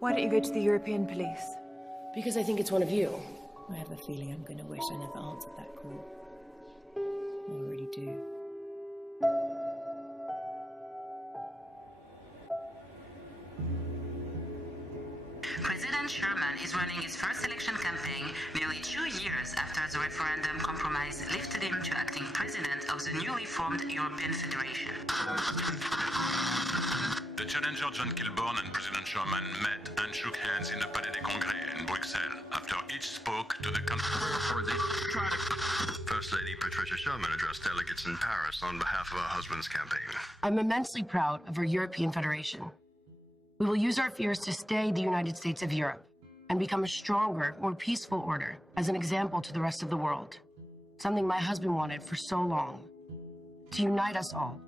Why don't you go to the European police? Because I think it's one of you. I have a feeling I'm going to wish I never answered that call. I really do. President Sherman is running his first election campaign nearly 2 years after the referendum compromise lifted him to acting president of the newly formed European Federation. The challenger John Kilburn and President Sherman met and shook hands in the Palais des Congrès in Bruxelles after each spoke to the country. First Lady Patricia Sherman addressed delegates in Paris on behalf of her husband's campaign. I'm immensely proud of our European Federation. We will use our fears to stay the United States of Europe and become a stronger, more peaceful order as an example to the rest of the world. Something my husband wanted for so long. To unite us all.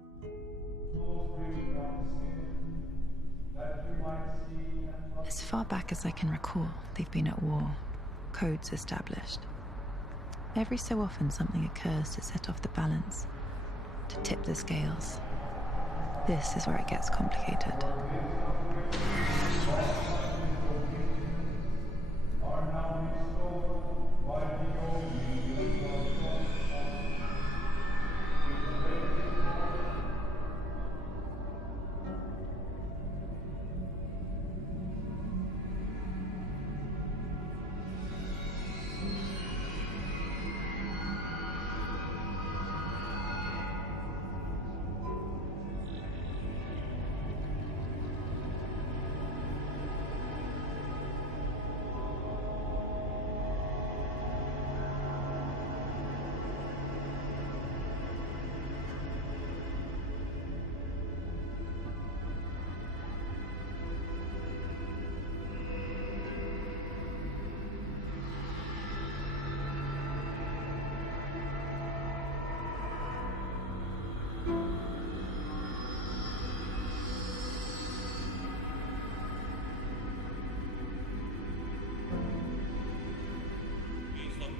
As far back as I can recall, they've been at war. Codes established. Every so often something occurs to set off the balance, to tip the scales. This is where it gets complicated.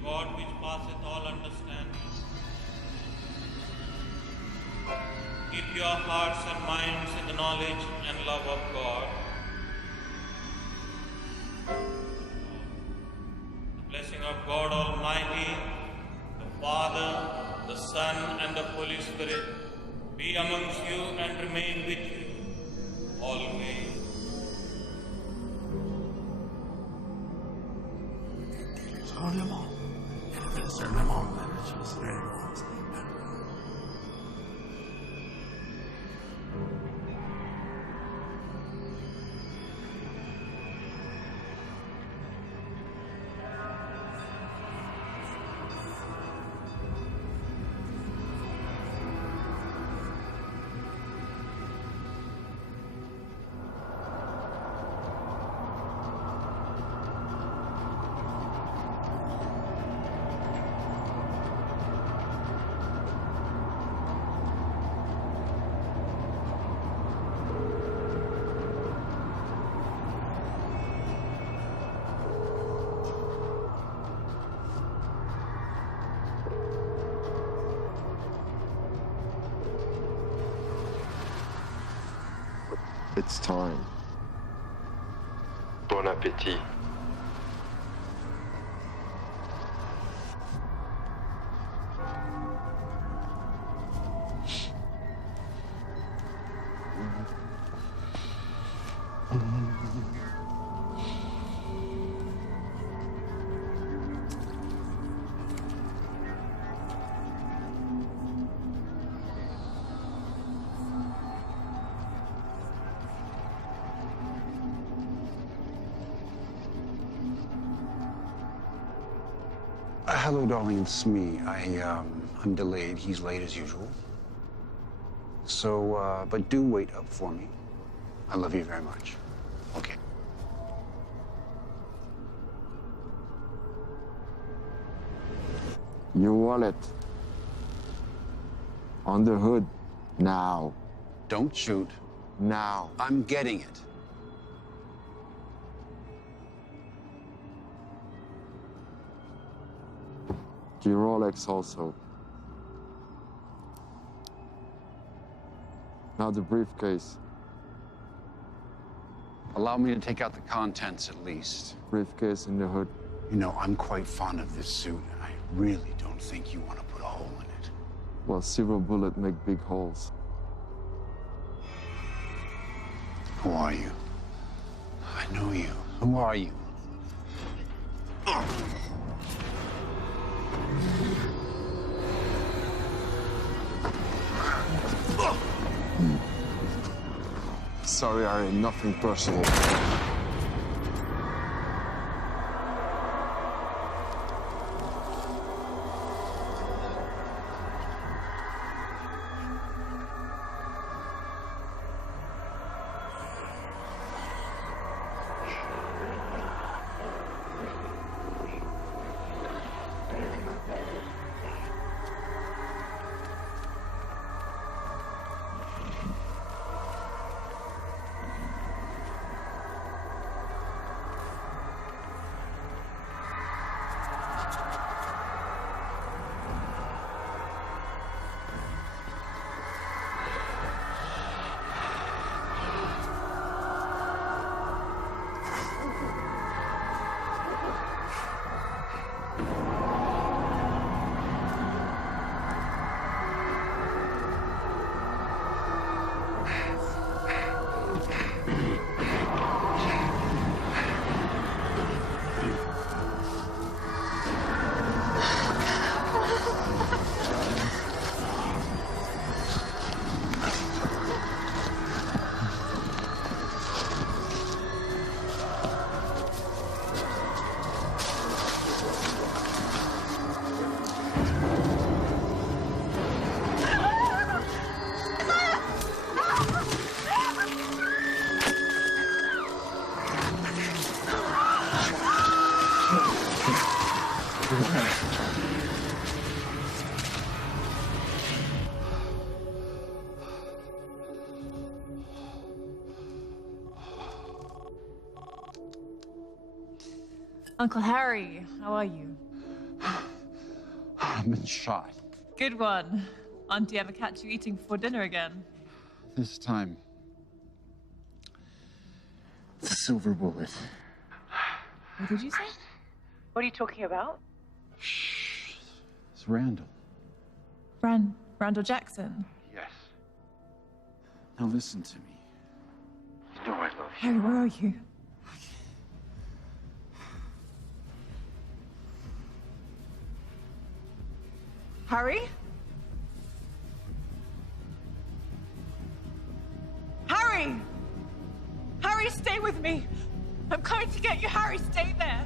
God which passeth all understanding. Keep your hearts and minds in the knowledge and love of God. The blessing of God Almighty, the Father, the Son, and the Holy Spirit be amongst you and remain with you always. It's time. Bon appétit. Hello, darling, it's me. I'm delayed. He's late as usual. So, but do wait up for me. I love you very much. Okay. Your wallet. On the hood. Now. Don't shoot. Now. I'm getting it. Your Rolex also. Now the briefcase. Allow me to take out the contents at least. Briefcase in the hood. You know, I'm quite fond of this suit, and I really don't think you want to put a hole in it. Well, zero bullet make big holes. Who are you? I know you. Who are you? Sorry, Ari, nothing personal. Uncle Harry, how are you? I've been shot. Good one. Auntie ever catch you eating before dinner again? This time, it's a silver bullet. What did you say? What are you talking about? Shh. It's Randall. Randall Jackson? Yes. Now listen to me. You know I love you. Harry, where are you? Harry? Harry! Harry, stay with me! I'm coming to get you, Harry, stay there!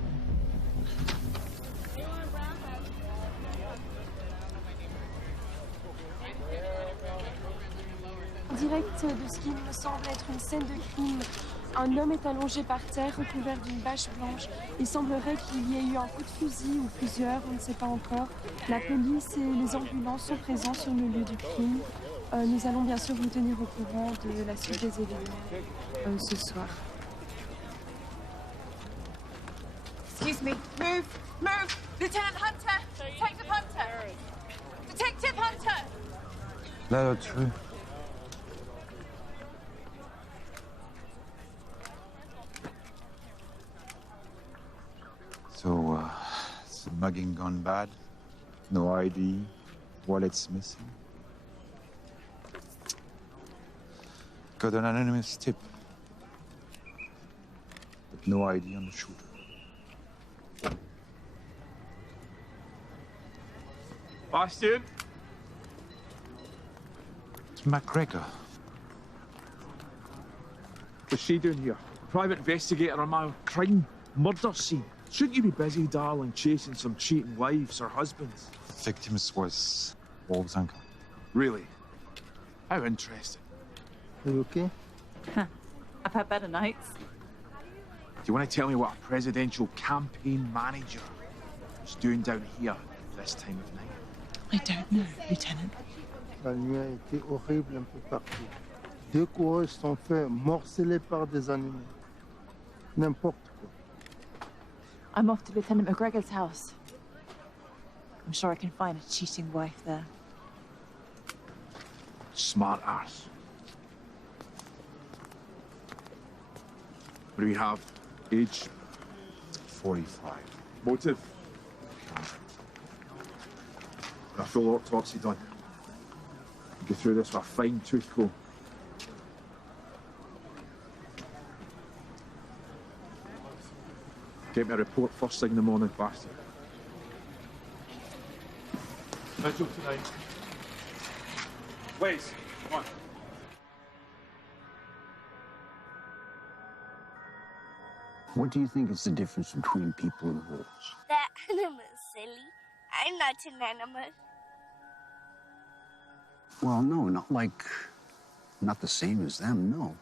En direct de ce qui me semble être une scène de crime. Un homme est allongé par terre, recouvert d'une bâche blanche. Il semblerait qu'il y ait eu un coup de fusil ou plusieurs, on ne sait pas encore. La police et les ambulances sont présents sur le lieu du crime. Nous allons bien sûr vous tenir au courant de la suite des événements ce soir. Excuse me. Move! Lieutenant Hunter! Detective Hunter! Detective Hunter! Là, là-dessus. So, is the mugging gone bad? No ID, wallet's missing. Got an anonymous tip, but no ID on the shooter. Bastian? It's McGregor. What's she doing here? Private investigator on my crime murder scene. Shouldn't you be busy, darling, chasing some cheating wives or husbands? The victim was Wolf's uncle. Really? How interesting. Are you okay? I've had better nights. Do you want to tell me what a presidential campaign manager is doing down here this time of night? I don't know, Lieutenant. La nuit a été horrible un peu partout. 2 coureurs sont faits morceler par des animaux. N'importe quoi. I'm off to Lieutenant McGregor's house. I'm sure I can find a cheating wife there. Smart ass. What do we have? Age? 45. Motive? A full autopsy done. Go through this with a fine-tooth comb. Get me a report first thing in the morning, bastard. Vigil tonight. Wes, come on. What do you think is the difference between people and wolves? That animal's silly. I'm not an animal. Well, no, not the same as them, no.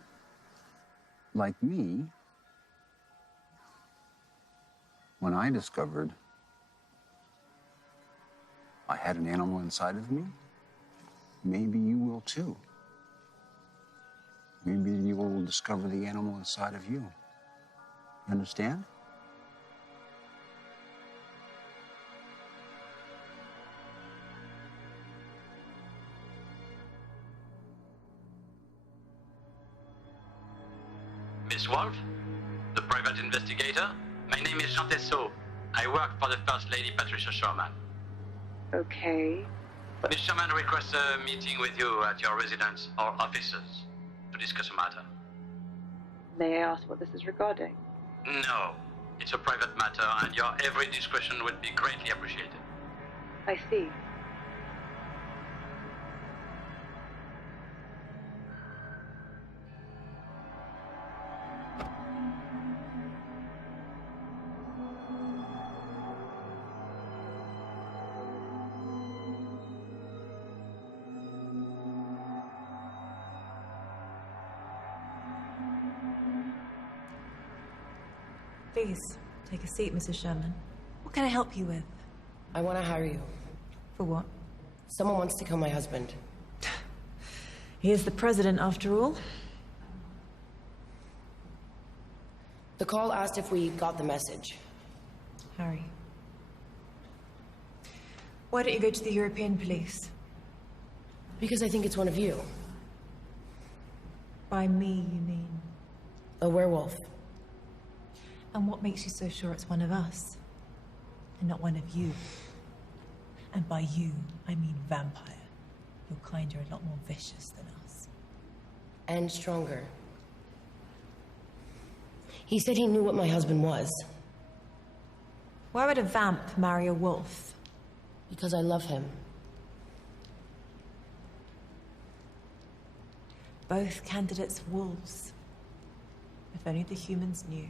Like me, when I discovered I had an animal inside of me, maybe you will too. Maybe you will discover the animal inside of you. You understand? Miss Wolf, the private investigator. My name is Jean Tessot. I work for the First Lady Patricia Sherman. Okay. Miss Sherman requests a meeting with you at your residence or offices to discuss a matter. May I ask what this is regarding? No, it's a private matter and your every discretion would be greatly appreciated. I see. Please, take a seat, Mrs. Sherman. What can I help you with? I want to hire you. For what? Someone wants to kill my husband. He is the president, after all. The call asked if we got the message. Harry. Why don't you go to the European police? Because I think it's one of you. By me, you mean? A werewolf. And what makes you so sure it's one of us, and not one of you? And by you, I mean vampire. Your kind are a lot more vicious than us. And stronger. He said he knew what my husband was. Why would a vamp marry a wolf? Because I love him. Both candidates wolves. If only the humans knew.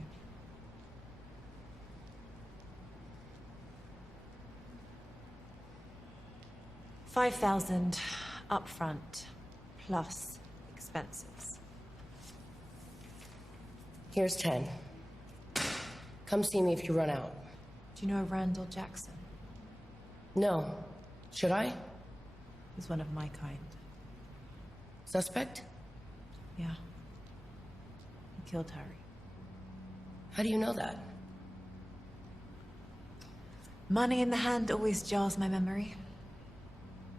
$5,000 upfront, plus expenses. Here's 10. Come see me if you run out. Do you know Randall Jackson? No. Should I? He's one of my kind. Suspect? Yeah. He killed Harry. How do you know that? Money in the hand always jars my memory.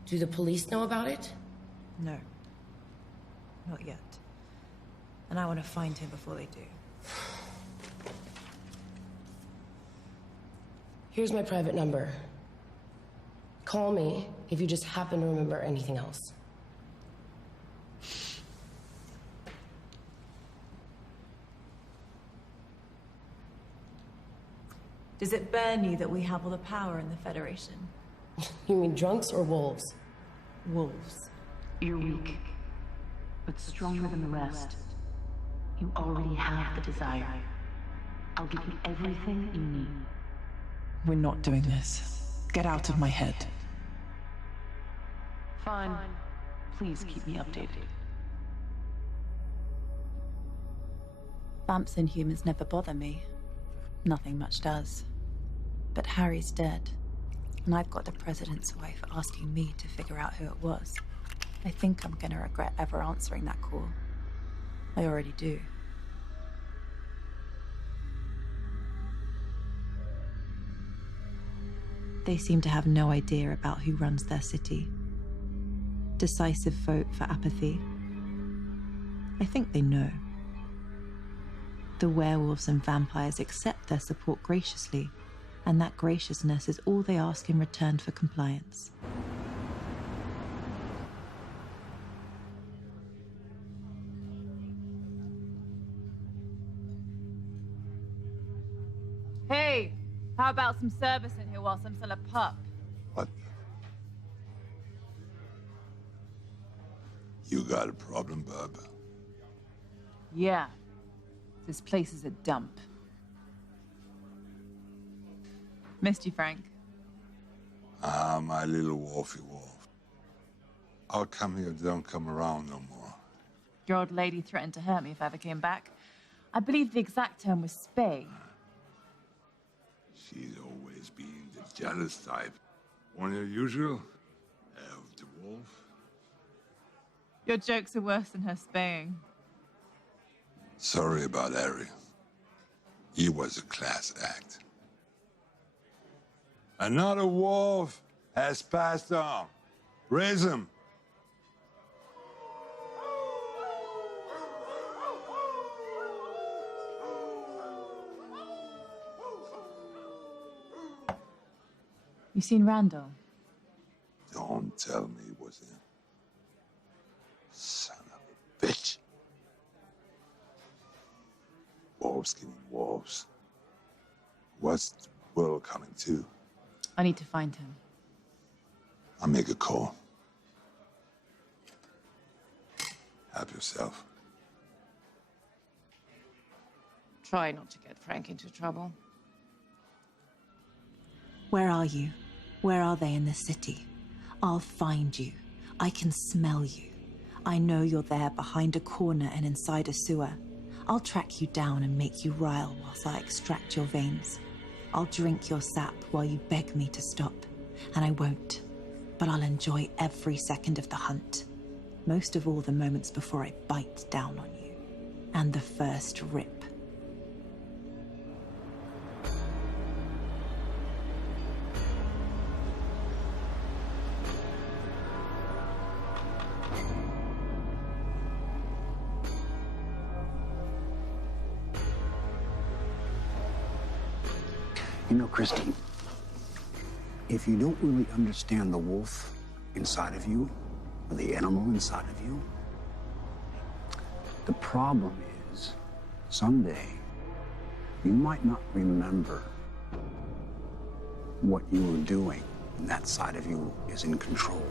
Do the police know about it? No. Not yet. And I want to find him before they do. Here's my private number. Call me if you just happen to remember anything else. Does it burn you that we have all the power in the Federation? You mean drunks or wolves? Wolves. You're weak, but stronger than the rest. You already have the desire. I'll give you everything you need. We're not doing this. Get out of my head. Fine. Please keep me updated. Vamps and humans never bother me. Nothing much does. But Harry's dead. And I've got the president's wife asking me to figure out who it was. I think I'm gonna regret ever answering that call. I already do. They seem to have no idea about who runs their city. Decisive vote for apathy. I think they know. The werewolves and vampires accept their support graciously, and that graciousness is all they ask in return for compliance. Hey, how about some service in here whilst I'm still a pup? What? You got a problem, bub? Yeah. This place is a dump. Missed you, Frank. Ah, my little wolfy wolf. I'll come here, don't come around no more. Your old lady threatened to hurt me if I ever came back. I believe the exact term was spay. She's always been the jealous type. One of the usual? Of the wolf? Your jokes are worse than her spaying. Sorry about Harry. He was a class act. Another wolf has passed on. Raise him. You seen Randall? Don't tell me it was him. Son of a bitch. Wolves killing wolves. What's the world coming to? I need to find him. I'll make a call. Help yourself. Try not to get Frank into trouble. Where are you? Where are they in the city? I'll find you. I can smell you. I know you're there behind a corner and inside a sewer. I'll track you down and make you rile whilst I extract your veins. I'll drink your sap while you beg me to stop. And I won't. But I'll enjoy every second of the hunt. Most of all the moments before I bite down on you. And the first rip. You know, Christine, if you don't really understand the wolf inside of you, or the animal inside of you, the problem is, someday, you might not remember what you were doing when that side of you is in control.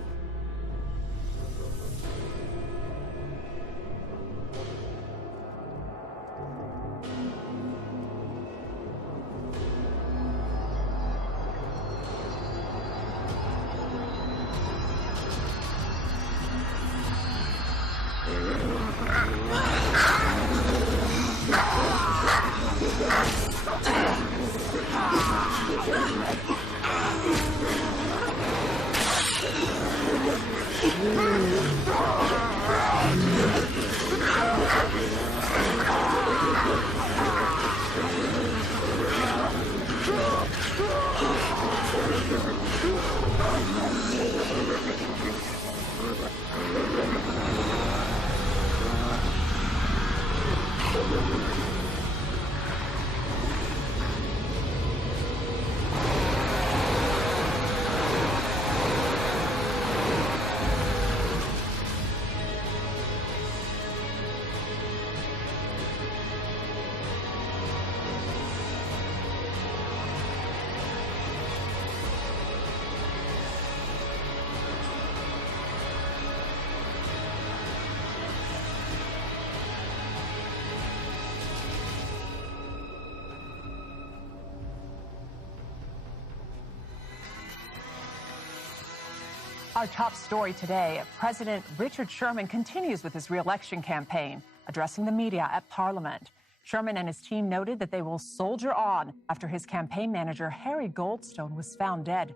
Our top story today, President Richard Sherman continues with his re-election campaign, addressing the media at Parliament. Sherman and his team noted that they will soldier on after his campaign manager, Harry Goldstone, was found dead.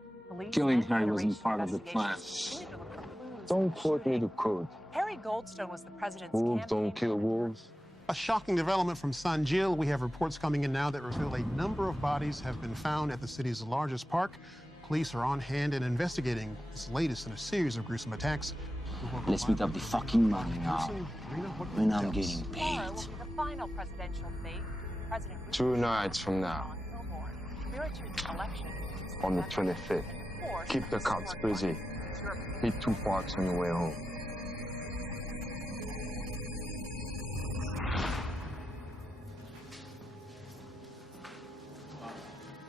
Killing Harry wasn't part of the plan. Don't quote me to code. Harry Goldstone was the president's Wolves don't kill wolves. A shocking development from San Gil. We have reports coming in now that reveal a number of bodies have been found at the city's largest park. police are on hand and investigating this latest in a series of gruesome attacks. Let's meet up the fucking money now. When I'm getting paid. 2 nights from now. On the 25th. Keep the cops busy. Hit 2 parks on the way home.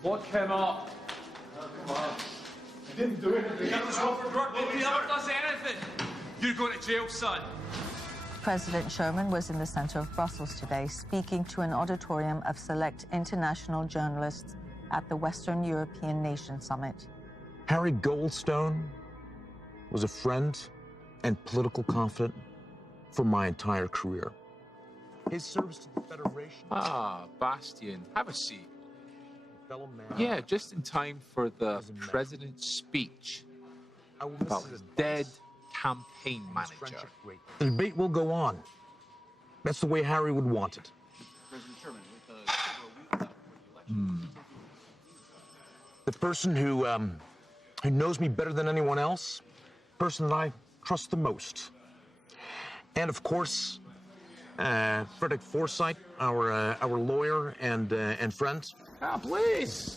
What came up? Oh, come on. You didn't do anything. You got this one for drug. Nobody ever does anything. You're going to jail, son. President Sherman was in the center of Brussels today, speaking to an auditorium of select international journalists at the Western European Nation Summit. Harry Goldstone was a friend and political confidant for my entire career. His service to the Federation... Ah, Bastian, have a seat. Fellow man. Yeah, just in time for the president's speech about his dead campaign manager. The debate will go on. That's the way Harry would want it. The person who knows me better than anyone else, person that I trust the most. And of course, Frederick Forsyth, our lawyer and friend. Ah, please.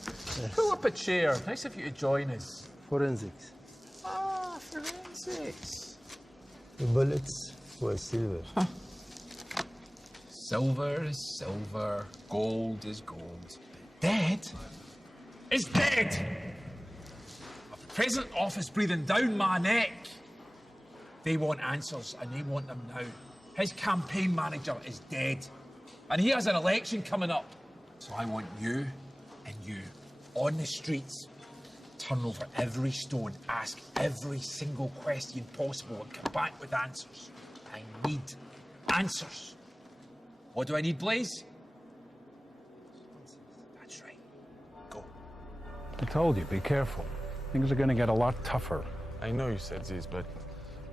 Pull up a chair. Nice of you to join us. Forensics. Ah, forensics. The bullets were silver. Huh. Silver is silver. Gold is gold. Dead is dead. A present office breathing down my neck. They want answers, and they want them now. His campaign manager is dead, and he has an election coming up. So I want you and you on the streets, turn over every stone, ask every single question possible, and come back with answers. I need answers. What do I need, Blaze? That's right. Go. I told you, be careful. Things are going to get a lot tougher. I know you said this, but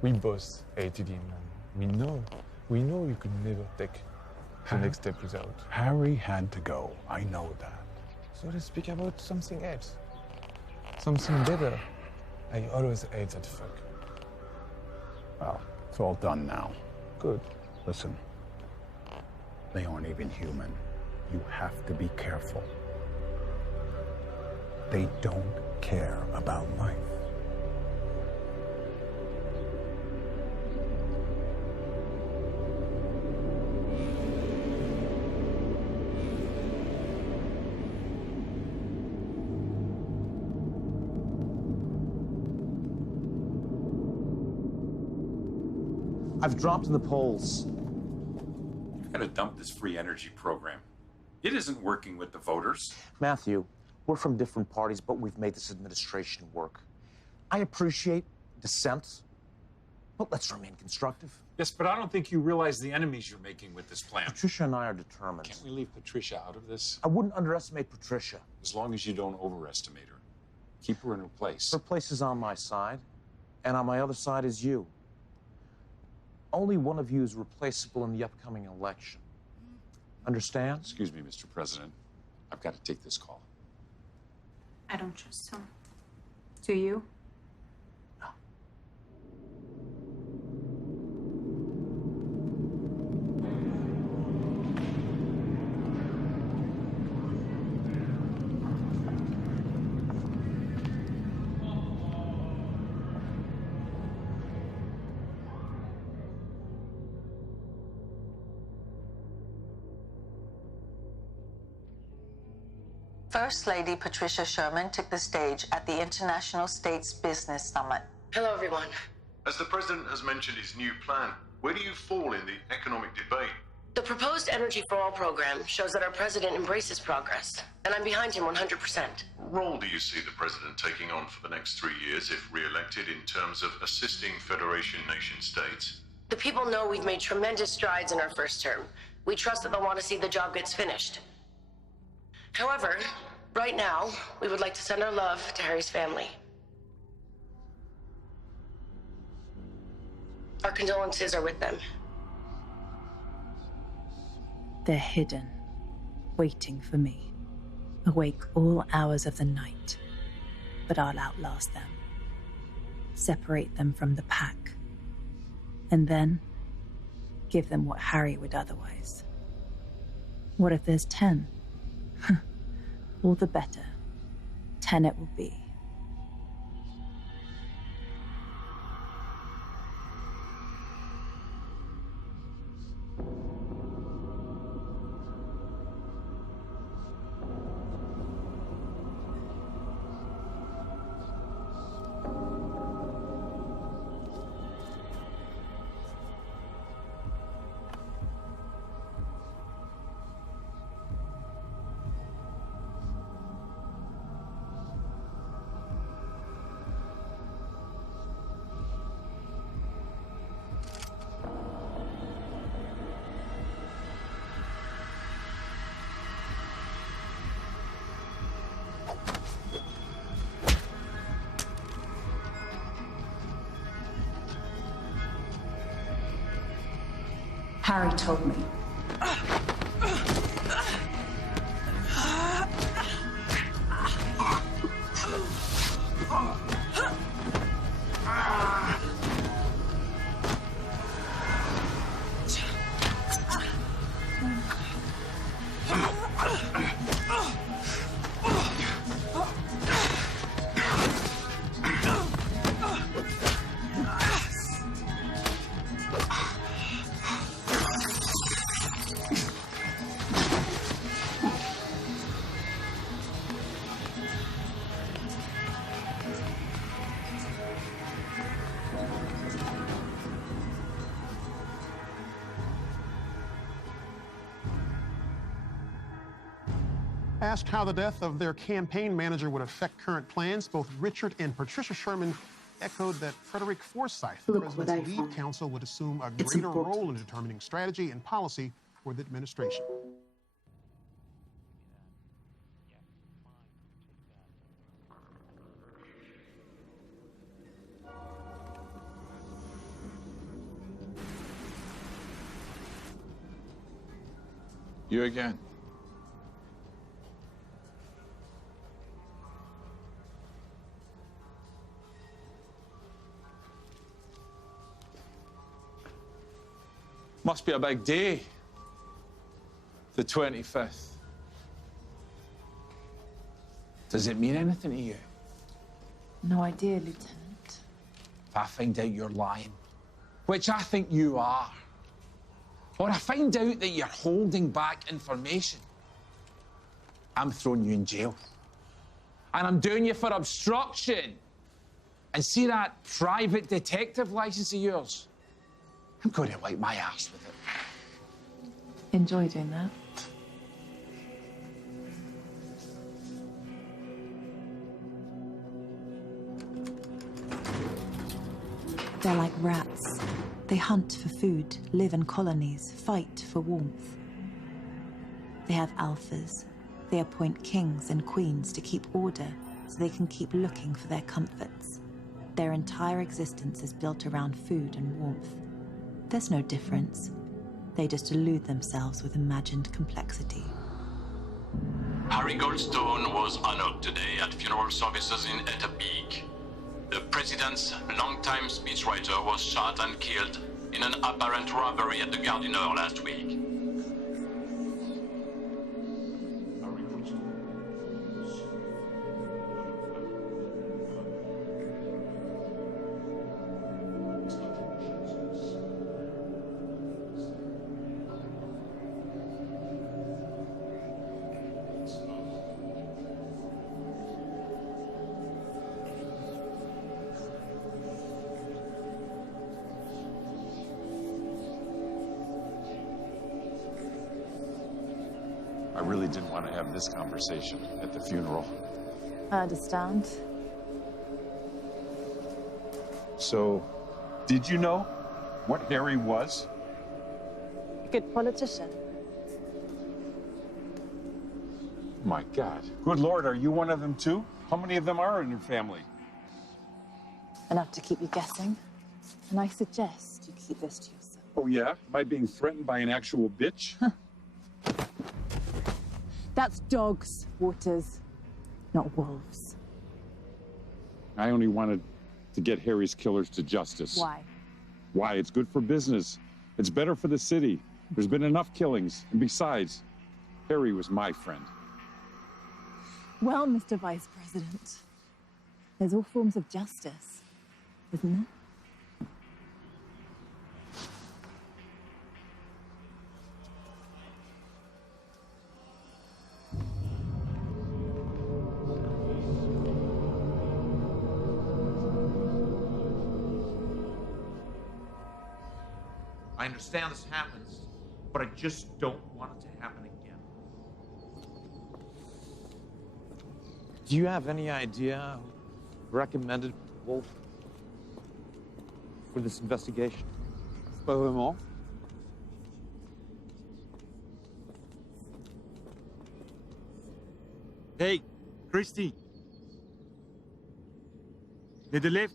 we both hated him, and we know you could never take the next step without. Harry had to go. I know that. So let's speak about something else. Something better. I always hate that fuck. Well, it's all done now. Good. Listen, they aren't even human. You have to be careful. They don't care about life. I've dropped in the polls. You've got to dump this free energy program. It isn't working with the voters. Matthew, we're from different parties, but we've made this administration work. I appreciate dissent, but let's remain constructive. Yes, but I don't think you realize the enemies you're making with this plan. Patricia and I are determined. Can't we leave Patricia out of this? I wouldn't underestimate Patricia. As long as you don't overestimate her. Keep her in her place. Her place is on my side, and on my other side is you. Only one of you is replaceable in the upcoming election. Understand? Excuse me, Mr. President. I've got to take this call. I don't trust him. Do you? First Lady Patricia Sherman took the stage at the International States Business Summit. Hello, everyone. As the president has mentioned his new plan, where do you fall in the economic debate? The proposed Energy for All program shows that our president embraces progress, and I'm behind him 100%. What role do you see the president taking on for the next 3 years if re-elected in terms of assisting Federation nation states? The people know we've made tremendous strides in our first term. We trust that they'll want to see the job gets finished. However, right now, we would like to send our love to Harry's family. Our condolences are with them. They're hidden, waiting for me, awake all hours of the night, but I'll outlast them. Separate them from the pack. And then give them what Harry would otherwise. What if there's 10? All the better. 10 it will be. Harry told me. Asked how the death of their campaign manager would affect current plans, both Richard and Patricia Sherman echoed that Frederick Forsyth, the president's lead counsel, would assume a greater role in determining strategy and policy for the administration. You again. Must be a big day. The 25th. Does it mean anything to you? No idea, Lieutenant. If I find out you're lying, which I think you are, or I find out that you're holding back information, I'm throwing you in jail. And I'm doing you for obstruction. And see that private detective license of yours? I'm going to wipe my ass with it. Enjoy doing that. They're like rats. They hunt for food, live in colonies, fight for warmth. They have alphas. They appoint kings and queens to keep order so they can keep looking for their comforts. Their entire existence is built around food and warmth. There's no difference. They just elude themselves with imagined complexity. Harry Goldstone was honored today at funeral services in Etobicoke. The president's longtime speechwriter was shot and killed in an apparent robbery at the Gardiner last week. I really didn't want to have this conversation at the funeral. I understand. So, did you know what Harry was? A good politician. My God. Good Lord, are you one of them too? How many of them are in your family? Enough to keep you guessing. And I suggest you keep this to yourself. Oh yeah? Am I being threatened by an actual bitch? That's dogs, Waters, not wolves. I only wanted to get Harry's killers to justice. Why? Why? It's good for business. It's better for the city. There's been enough killings. And besides, Harry was my friend. Well, Mr. Vice President, there's all forms of justice, isn't there? I understand this happens, but I just don't want it to happen again. Do you have any idea who recommended Wolf for this investigation? Pas vraiment. Hey, Christy. Need a lift?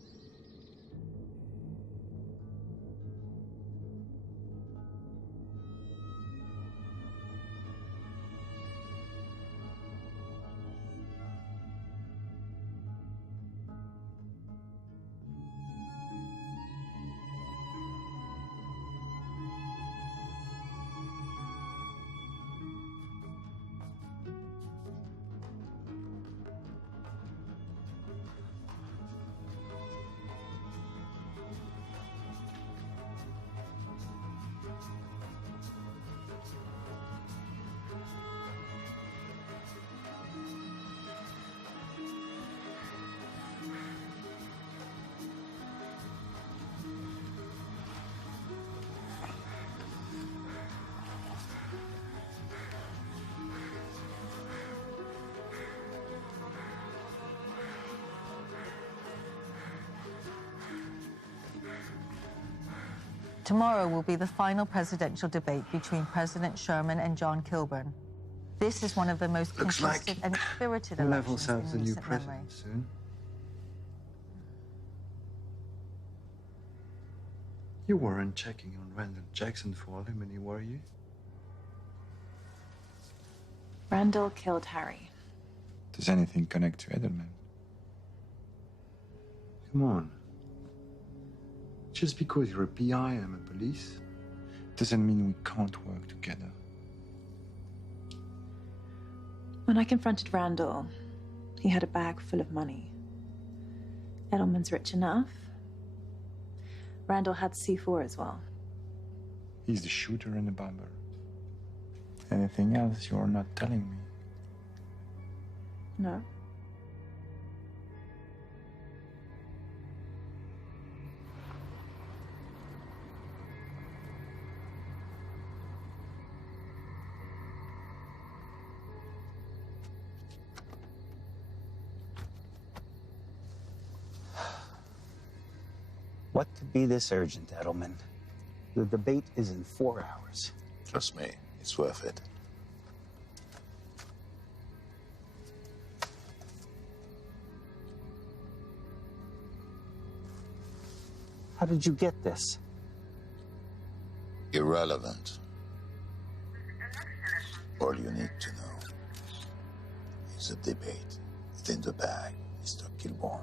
Tomorrow will be the final presidential debate between President Sherman and John Kilburn. This is one of the most contested and spirited elections in the new recent memory. president soon. You weren't checking on Randall Jackson for alimony, were you? Randall killed Harry. Does anything connect to Edelman? Come on. Just because you're a PI and I'm a police, doesn't mean we can't work together. When I confronted Randall, he had a bag full of money. Edelman's rich enough. Randall had C4 as well. He's the shooter and the bomber. Anything else you're not telling me? No. What could be this urgent, Edelman? The debate is in 4 hours. Trust me, it's worth it. How did you get this? Irrelevant. All you need to know is a debate within the bag, Mr. Kilburn.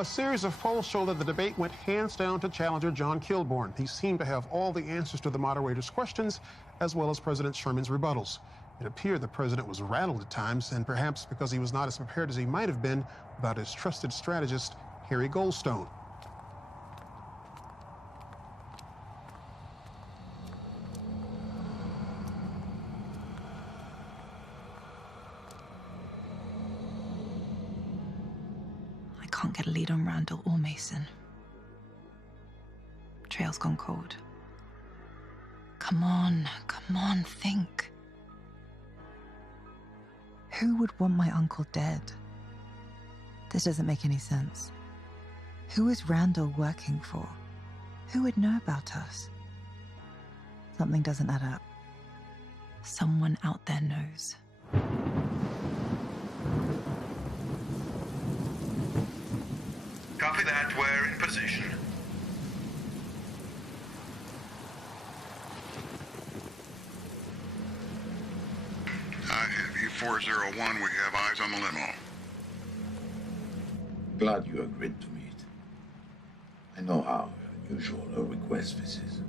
A series of polls show that the debate went hands down to challenger John Kilbourne. He seemed to have all the answers to the moderator's questions, as well as President Sherman's rebuttals. It appeared the president was rattled at times, and perhaps because he was not as prepared as he might have been without his trusted strategist, Harry Goldstone. I can't get a lead on Randall or Mason. Trail's gone cold. Come on, think. Who would want my uncle dead? This doesn't make any sense. Who is Randall working for? Who would know about us? Something doesn't add up. Someone out there knows. Copy that. We're in position. I have U401. We have eyes on the limo. Glad you agreed to meet. I know how unusual a request this is.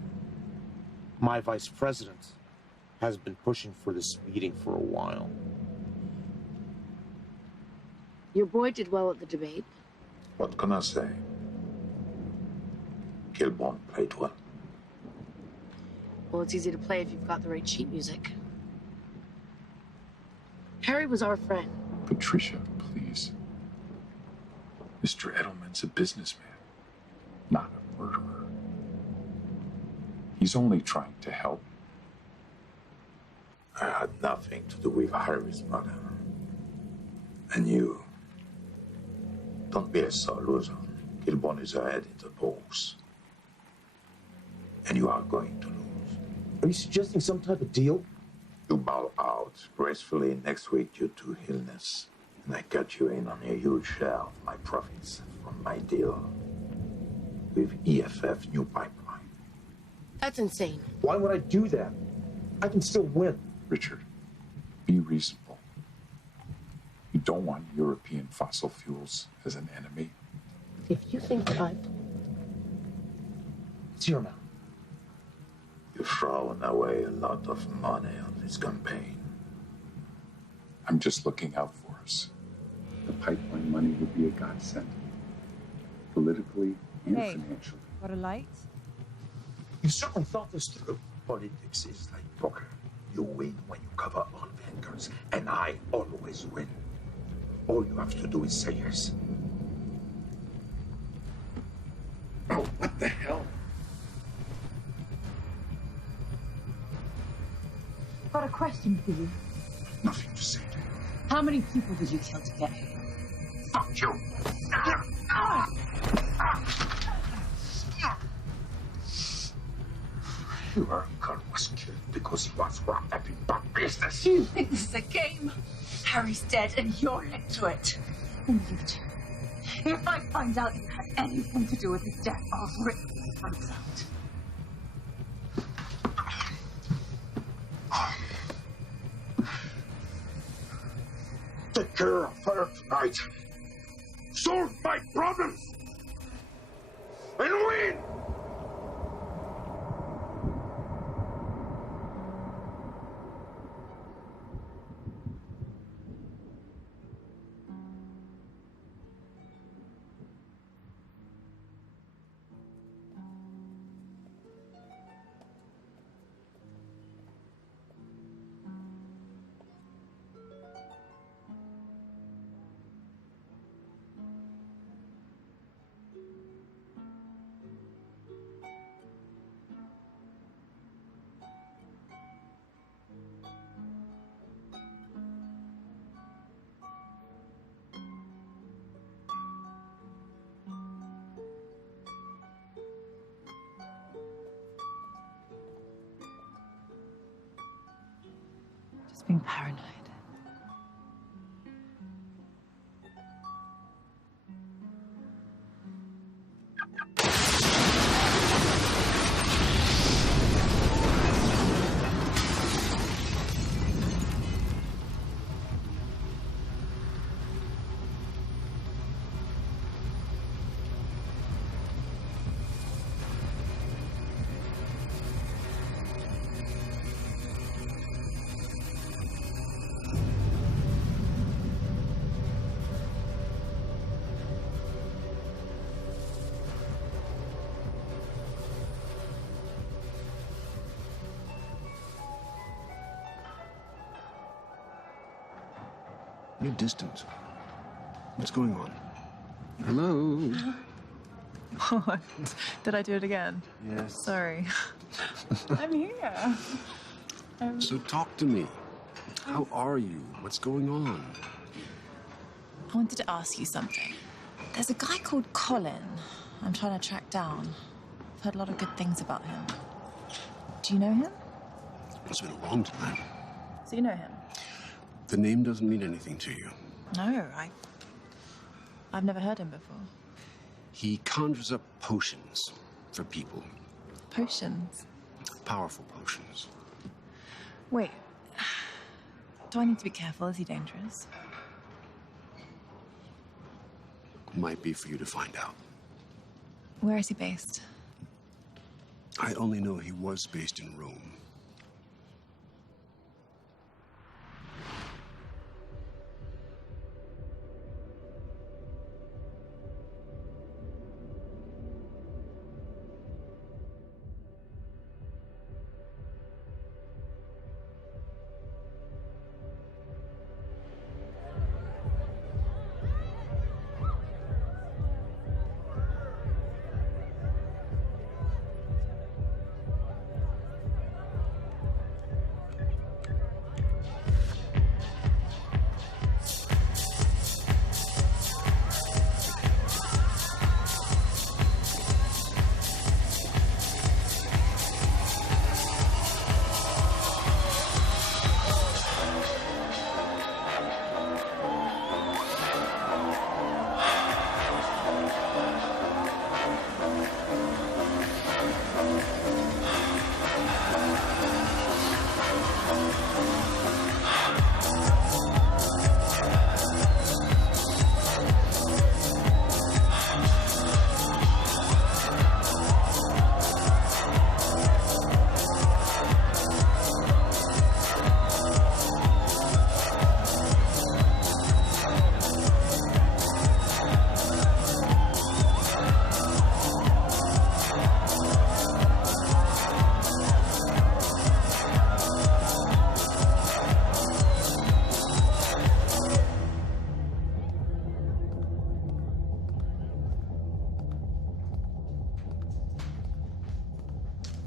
My vice president has been pushing for this meeting for a while. Your boy did well at the debate. What can I say? Kilbourne played well. Well, it's easy to play if you've got the right sheet music. Harry was our friend. Patricia, please. Mr. Edelman's a businessman, not a murderer. He's only trying to help. I had nothing to do with Harry's murder. And you. Don't be a sore loser. Kilbourne is ahead in the polls. And you are going to lose. Are you suggesting some type of deal? You bow out gracefully next week due to illness. And I cut you in on a huge share of my profits from my deal with EFF New Pipeline. That's insane. Why would I do that? I can still win. Richard, be reasonable. You don't want European fossil fuels as an enemy. If you think that I'm... It's your amount. You've thrown away a lot of money on this campaign. I'm just looking out for us. The pipeline money would be a godsend, politically and financially. Got a light? You certainly thought this through. Politics is like poker. You win when you cover all the anchors, and I always win. All you have to do is say yes. Oh, what the hell? Got a question for you. Nothing to say to you. How many people did you kill to get here? Fuck you! Your uncle was killed because he was wrapped up in bad business. You think this is a game? Harry's dead and you're into it. And you too. If I find out you had anything to do with his death, I'll rip your throats out. Take care of her tonight. Solve my problems. And win! Just being paranoid. You're distant. What's going on? Hello? Did I do it again? Yes. Sorry. I'm here. So talk to me. How are you? What's going on? I wanted to ask you something. There's a guy called Colin I'm trying to track down. I've heard a lot of good things about him. Do you know him? It's been a long time. So you know him? The name doesn't mean anything to you. No, I've never heard him before. He conjures up potions for people. Potions? Powerful potions. Wait. Do I need to be careful? Is he dangerous? Might be for you to find out. Where is he based? I only know he was based in Rome.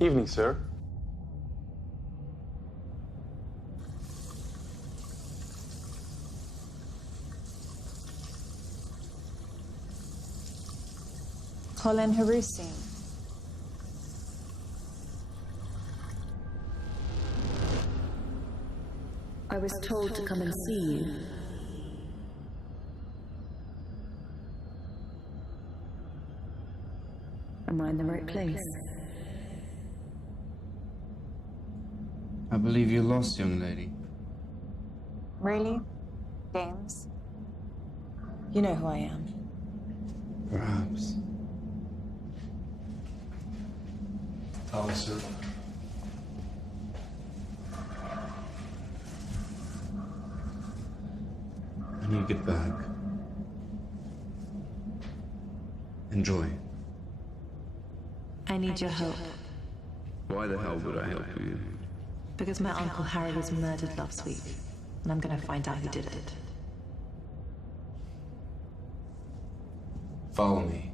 Evening, sir. Colin Harusi. I was told to come and see you. Am I in the right place? I believe you're lost, young lady. Really? Games? You know who I am. Perhaps. Sir. When you get back, enjoy. I need your help. Why the hell would I help you? Because my Uncle Harry was murdered last week, and I'm gonna find out who did it. Follow me.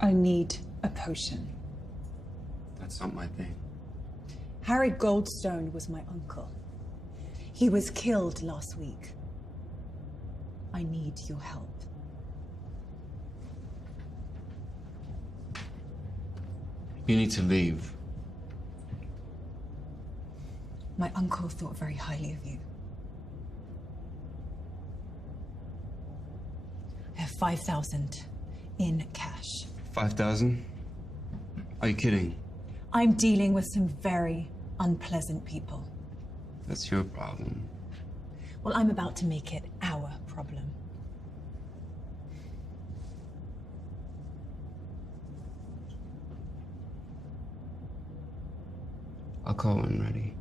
I need a potion. That's not my thing. Harry Goldstone was my uncle. He was killed last week. I need your help. You need to leave. My uncle thought very highly of you. I have 5,000 in cash. 5,000? Are you kidding? I'm dealing with some very unpleasant people. That's your problem. Well, I'm about to make it our problem. I'll call when ready.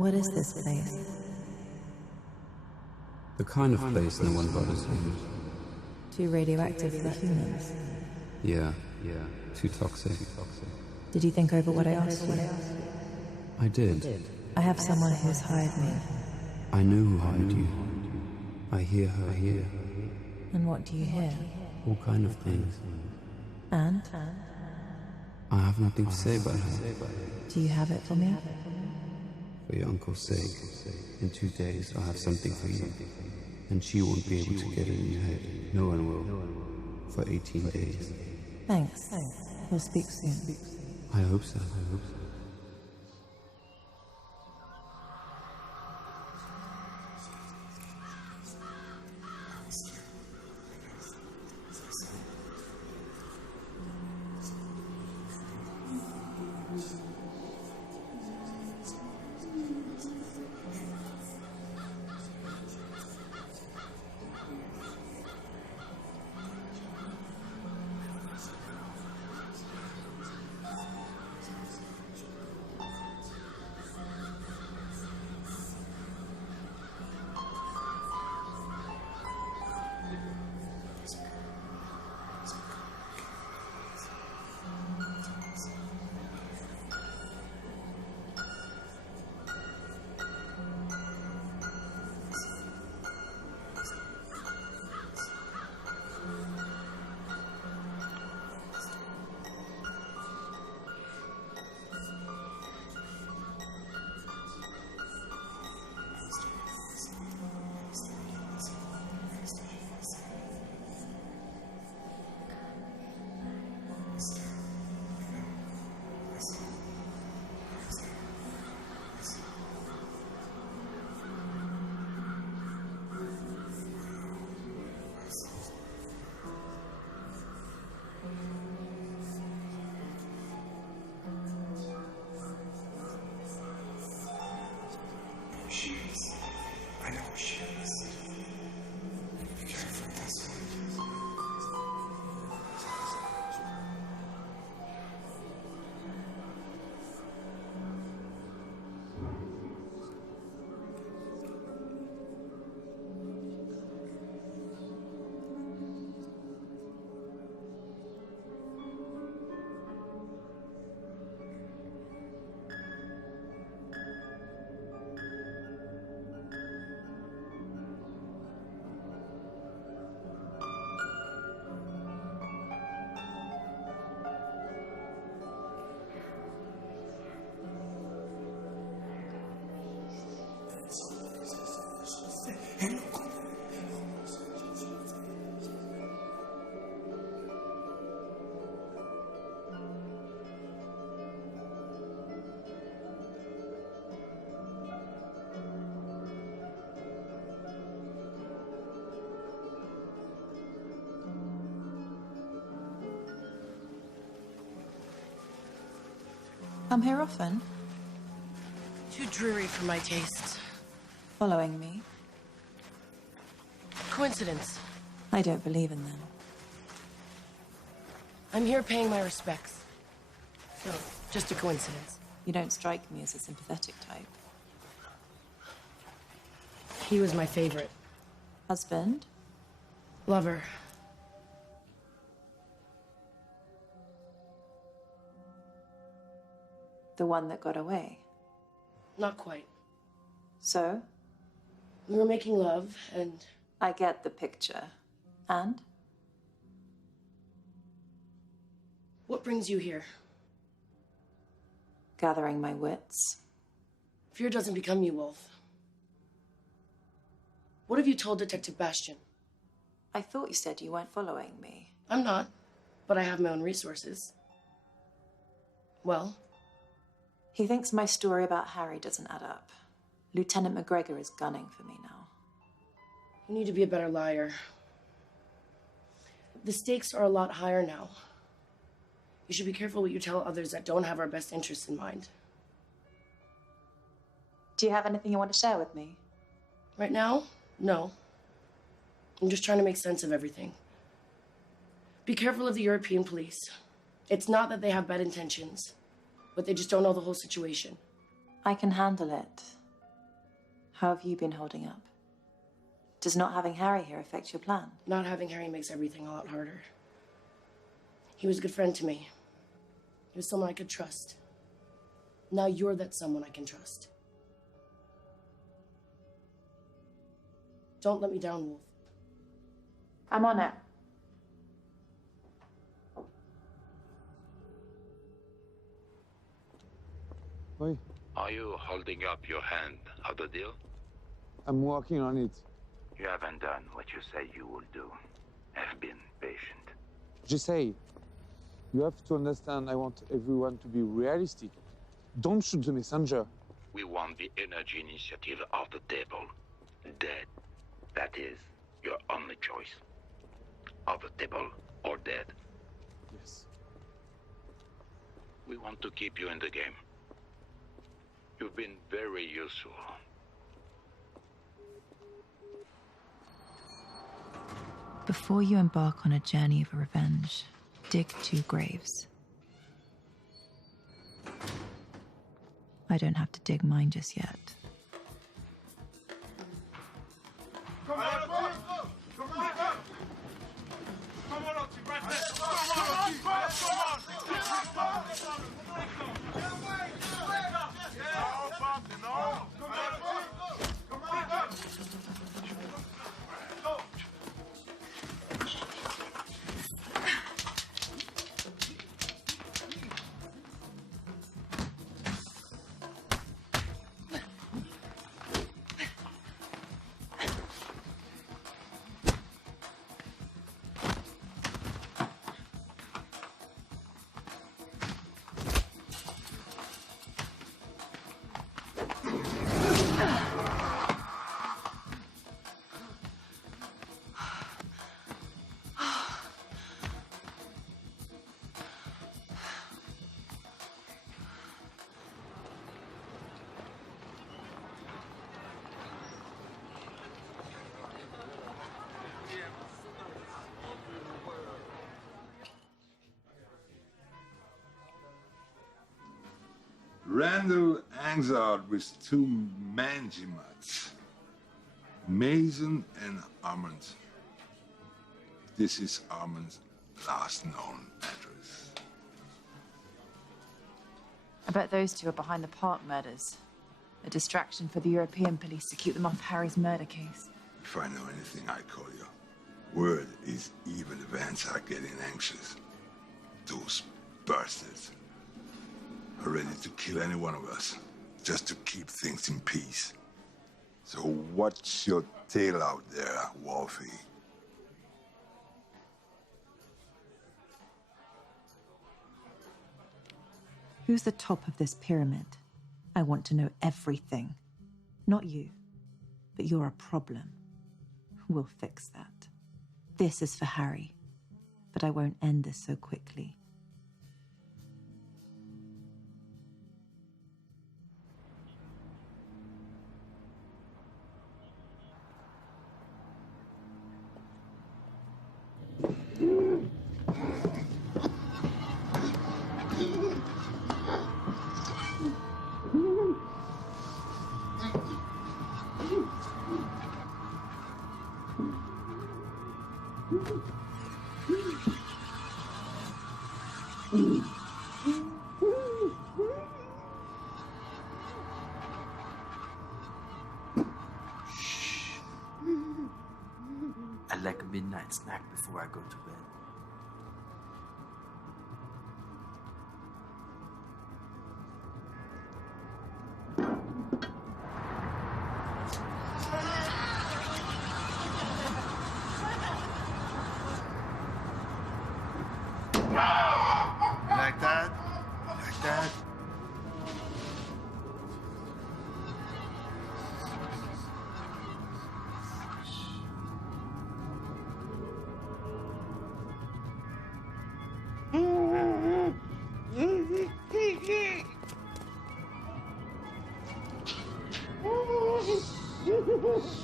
What is this place? The kind of place no one bothers you. Too radioactive for humans. Yeah. Too toxic. Did you think over what I asked you? I did. I have someone who's hired me. I know who hired you. I hear her here. And what do you hear? All kind of things. And? I have nothing to say about her. Do you have it for me? For your uncle's sake, in 2 days I'll have something for you. And she won't be able to get it in your head. No one will. For 18 days. Thanks. We'll speak soon. I hope so. Come here often? Too dreary for my taste. Following me? Coincidence. I don't believe in them. I'm here paying my respects. So, just a coincidence. You don't strike me as a sympathetic type. He was my favorite. Husband? Lover. The one that got away? Not quite. So? We were making love, and... I get the picture. And? What brings you here? Gathering my wits. Fear doesn't become you, Wolf. What have you told Detective Bastian? I thought you said you weren't following me. I'm not, but I have my own resources. Well? He thinks my story about Harry doesn't add up. Lieutenant McGregor is gunning for me now. You need to be a better liar. The stakes are a lot higher now. You should be careful what you tell others that don't have our best interests in mind. Do you have anything you want to share with me? Right now, no. I'm just trying to make sense of everything. Be careful of the European police. It's not that they have bad intentions, but they just don't know the whole situation. I can handle it. How have you been holding up? Does not having Harry here affect your plan? Not having Harry makes everything a lot harder. He was a good friend to me. He was someone I could trust. Now you're that someone I can trust. Don't let me down, Wolf. I'm on it. Oi, Are you holding up your hand of the deal? I'm working on it. You haven't done what you said you would do. Have been patient. Just say, you have to understand I want everyone to be realistic. Don't shoot the messenger. We want the energy initiative off the table. Dead. That is your only choice. Off the table or dead. Yes. We want to keep you in the game. You've been very useful. Before you embark on a journey of revenge, dig 2 graves. I don't have to dig mine just yet. Come on, Randall hangs out with 2 mangy mutts, Mason and Armand. This is Armand's last known address. I bet those 2 are behind the Park murders. A distraction for the European police to keep them off Harry's murder case. If I know anything, I call you. Word is even events are getting anxious. Those bastards are ready to kill any one of us, just to keep things in peace. So watch your tail out there, Wolfie. Who's the top of this pyramid? I want to know everything. Not you, but you're a problem. We'll fix that. This is for Harry, but I won't end this so quickly. I like a midnight snack before I go to bed. Like that? Like that?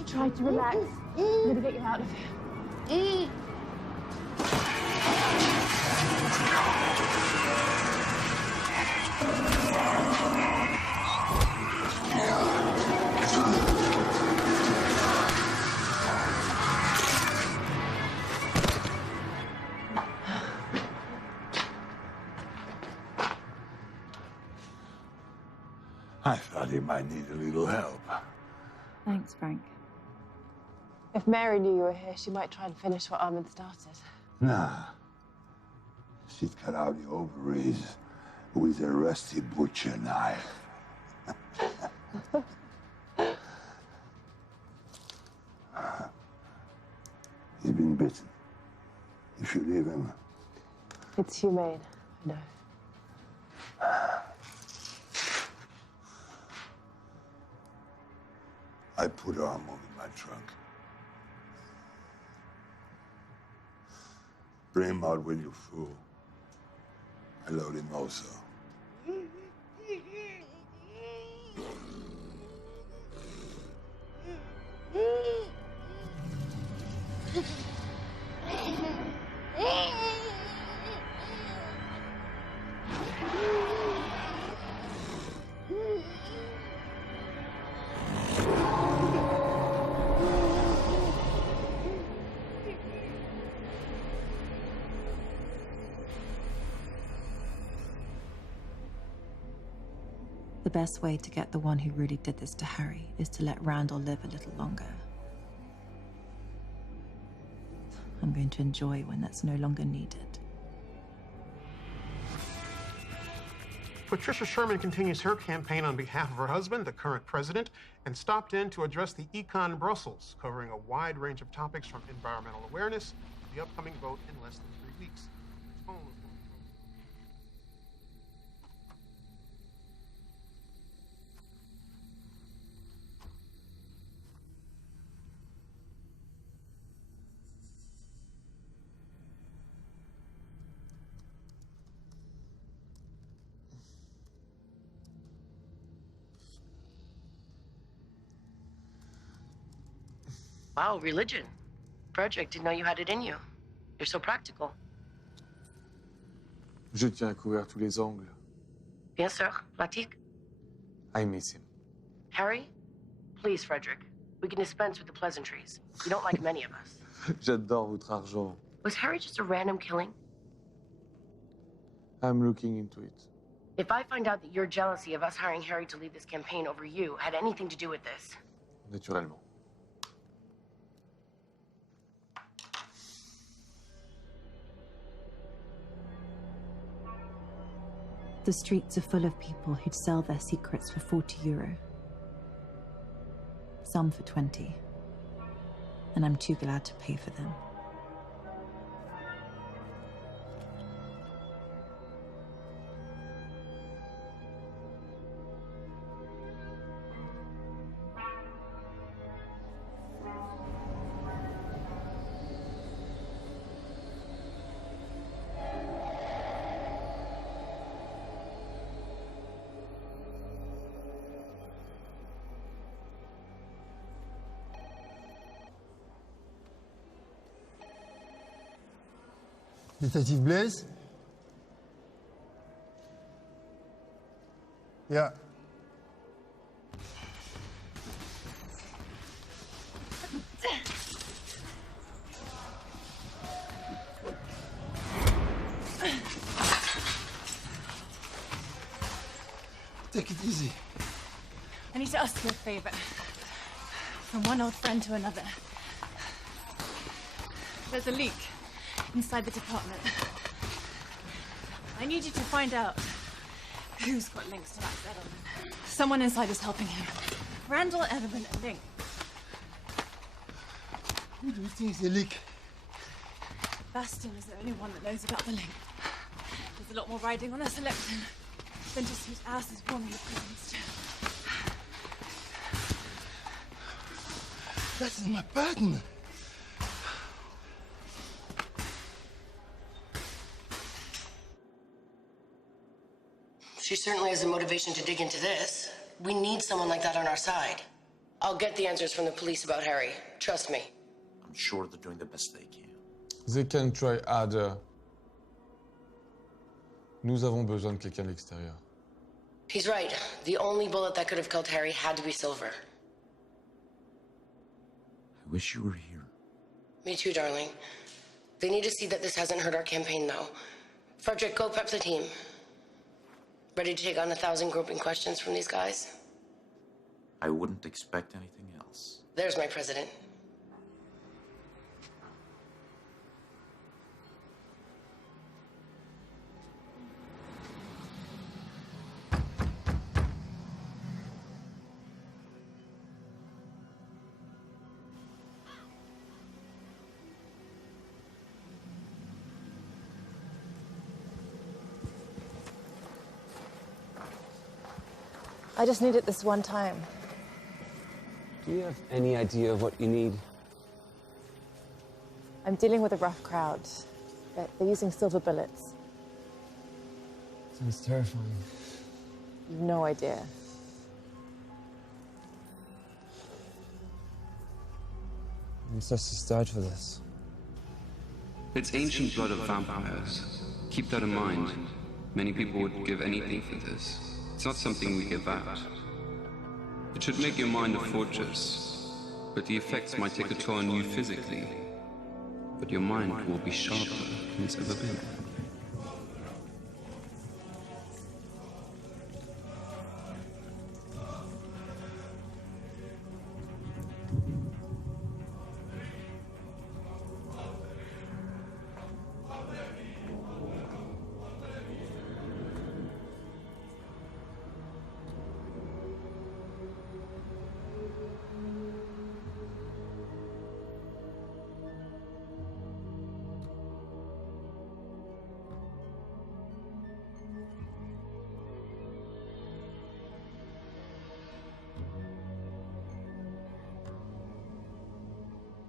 Try to relax. I'm gonna get you out of here. thought he might need a little help. Thanks, Frank. If Mary knew you were here, she might try and finish what Ahmed started. Nah. She'd cut out the ovaries with a rusty butcher knife. He's been bitten. You should leave him. It's humane, I know. I put Armo in my trunk. Bring him out when you're full. I load him also. The best way to get the one who really did this to Harry is to let Randall live a little longer. I'm going to enjoy when that's no longer needed. Patricia Sherman continues her campaign on behalf of her husband, the current president, and stopped in to address the econ in Brussels, covering a wide range of topics from environmental awareness to the upcoming vote in less than 3 weeks. Wow, religion. Frederick, didn't know you had it in you. You're so practical. Je tiens à couvrir tous les angles. Bien sûr, pratique. I miss him. Harry, please, Frederick. We can dispense with the pleasantries. You don't like many of us. J'adore votre argent. Was Harry just a random killing? I'm looking into it. If I find out that your jealousy of us hiring Harry to lead this campaign over you had anything to do with this. Naturellement. The streets are full of people who'd sell their secrets for €40. Some for 20. And I'm too glad to pay for them. Detective Blaise? Yeah. Take it easy. I need to ask you a favor. From one old friend to another. There's a leak inside the department. I need you to find out who's got links to that settlement. Someone inside is helping him. Randall Edelman and Link. Who do you think is the leak? Bastion is the only one that knows about the link. There's a lot more riding on this election than just whose ass is warming the president's chair. That's my partner. She certainly has the motivation to dig into this. We need someone like that on our side. I'll get the answers from the police about Harry. Trust me. I'm sure they're doing the best they can. They can try harder. Nous avons besoin de quelqu'un de l'extérieur. He's right. The only bullet that could have killed Harry had to be silver. I wish you were here. Me too, darling. They need to see that this hasn't hurt our campaign, though. Frederick, go prep the team. Ready to take on 1,000 groping questions from these guys? I wouldn't expect anything else. There's my president. I just need it this one time. Do you have any idea of what you need? I'm dealing with a rough crowd. They're using silver bullets. Sounds terrifying. You've no idea. Ancestors died for this. It's ancient blood of vampires. Keep that in mind. Many people would give anything for this. It's not something we give out. It should make your mind a fortress, but the effects might take a toll on you physically. But your mind will be sharper than it's ever been.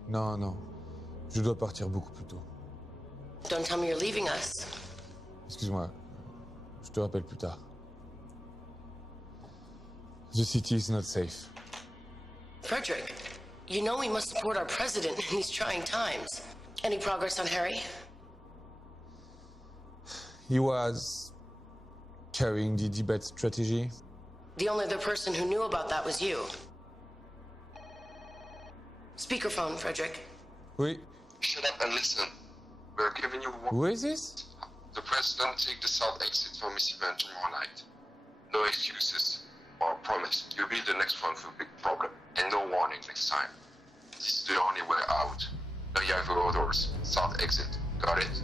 Non, non. Je dois partir beaucoup plus tôt. Don't tell me you're leaving us. Excuse-moi. Je te rappelle plus tard. The city is not safe. Frederick, you know we must support our president in these trying times. Any progress on Harry? He was carrying the debate strategy. The only other person who knew about that was you. Speakerphone, Frederick. Oui. Shut up and listen. We're giving you one. Who is this? The president take the south exit for Miss Event tomorrow night. No excuses or promise. You'll be the next one for a big problem. And no warning next time. This is the only way out. No Yahoo doors. South exit. Got it?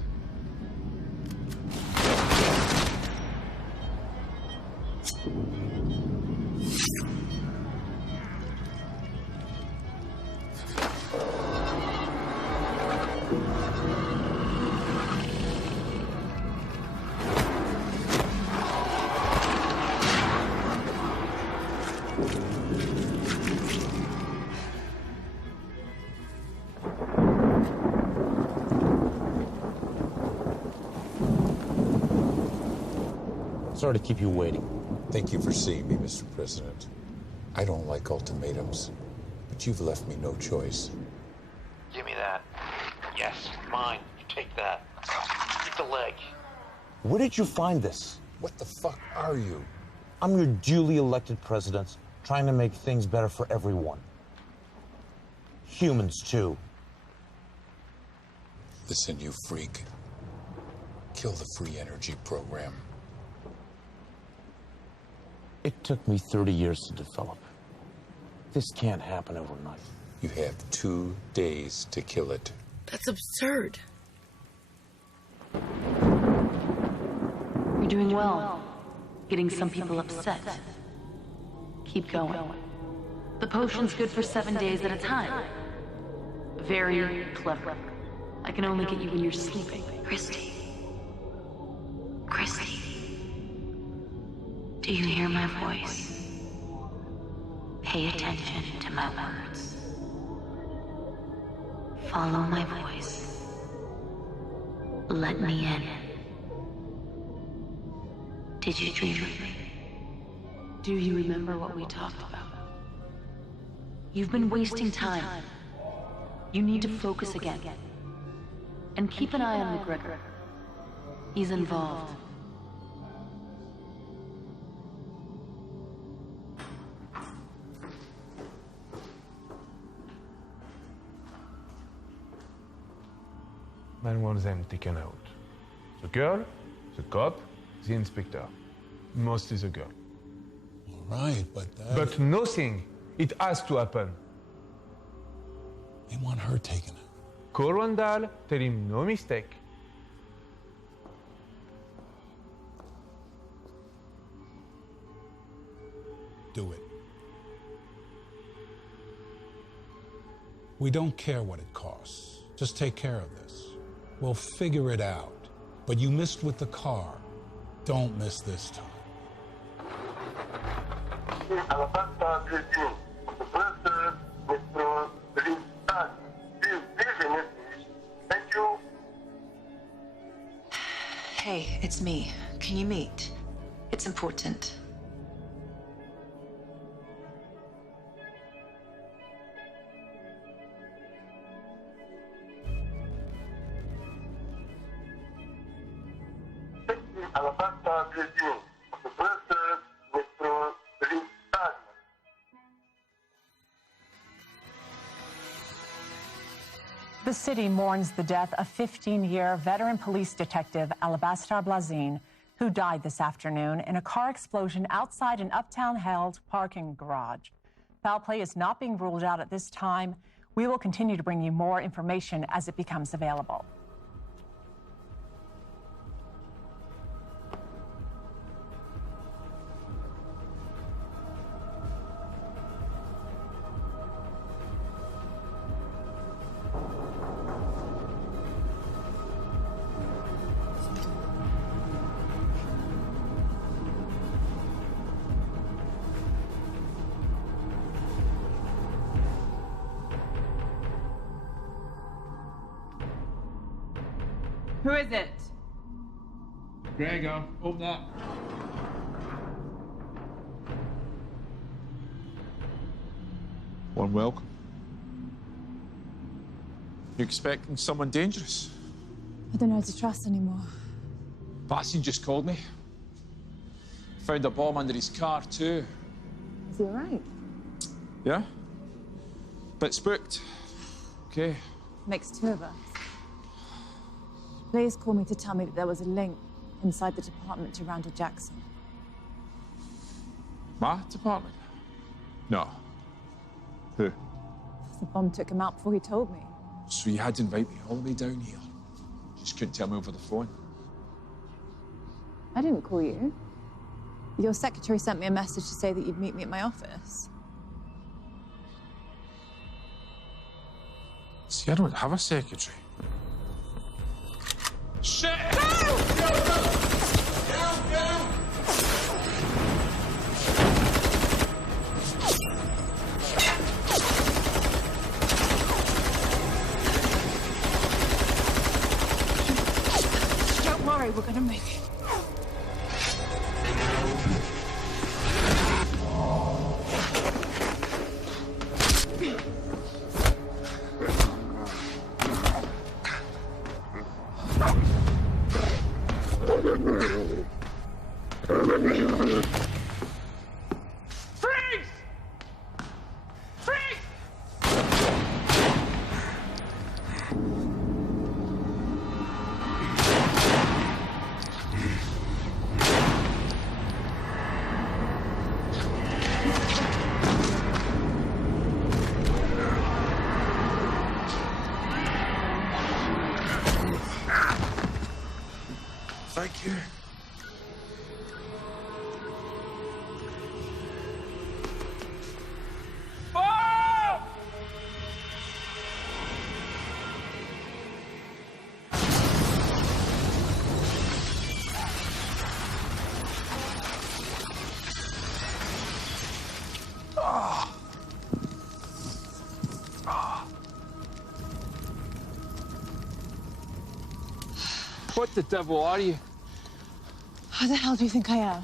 Sorry to keep you waiting. Thank you for seeing me, Mr. President. I don't like ultimatums, but you've left me no choice. Give me that. Yes, mine. You take that. Keep the leg. Where did you find this? What the fuck are you? I'm your duly elected president, trying to make things better for everyone. Humans, too. Listen, you freak. Kill the free energy program. It took me 30 years to develop. This can't happen overnight. You have 2 days to kill it. That's absurd. You're doing well. Getting some people upset. Keep going. The potion's good for 7 days at a time. Very clever. I can only get you when you're sleeping. Christy. Do you hear my voice? Pay attention to my words. Follow my voice. Let me in. Did you dream of me? Do you remember what we talked about? You've been wasting time. You need to focus again. And keep an eye on McGregor. He's involved. Man wants them taken out. The girl, the cop, the inspector. Mostly the girl. All right, but But nothing It has to happen. They want her taken. Call Randall, tell him no mistake. Do it. We don't care what it costs. Just take care of this. We'll figure it out. But you missed with the car. Don't miss this time. Hey, it's me. Can you meet? It's important. The city mourns the death of 15-year veteran police detective Alabaster Blazin, who died this afternoon in a car explosion outside an uptown held parking garage. Foul play is not being ruled out at this time. We will continue to bring you more information as it becomes available. Who is it? Gregor, open up. Warm welcome. You expecting someone dangerous? I don't know how to trust anymore. Bastian just called me. Found a bomb under his car, too. Is he all right? Yeah? Bit spooked. Okay. Makes two of us. Police called me to tell me that there was a link inside the department to Randall Jackson. My department? No. Who? The bomb took him out before he told me. So you had to invite me all the way down here. Just couldn't tell me over the phone. I didn't call you. Your secretary sent me a message to say that you'd meet me at my office. See, I don't have a secretary. Shit! Don't worry, we're gonna make it. Thank you. What the devil are you? Who the hell do you think I am?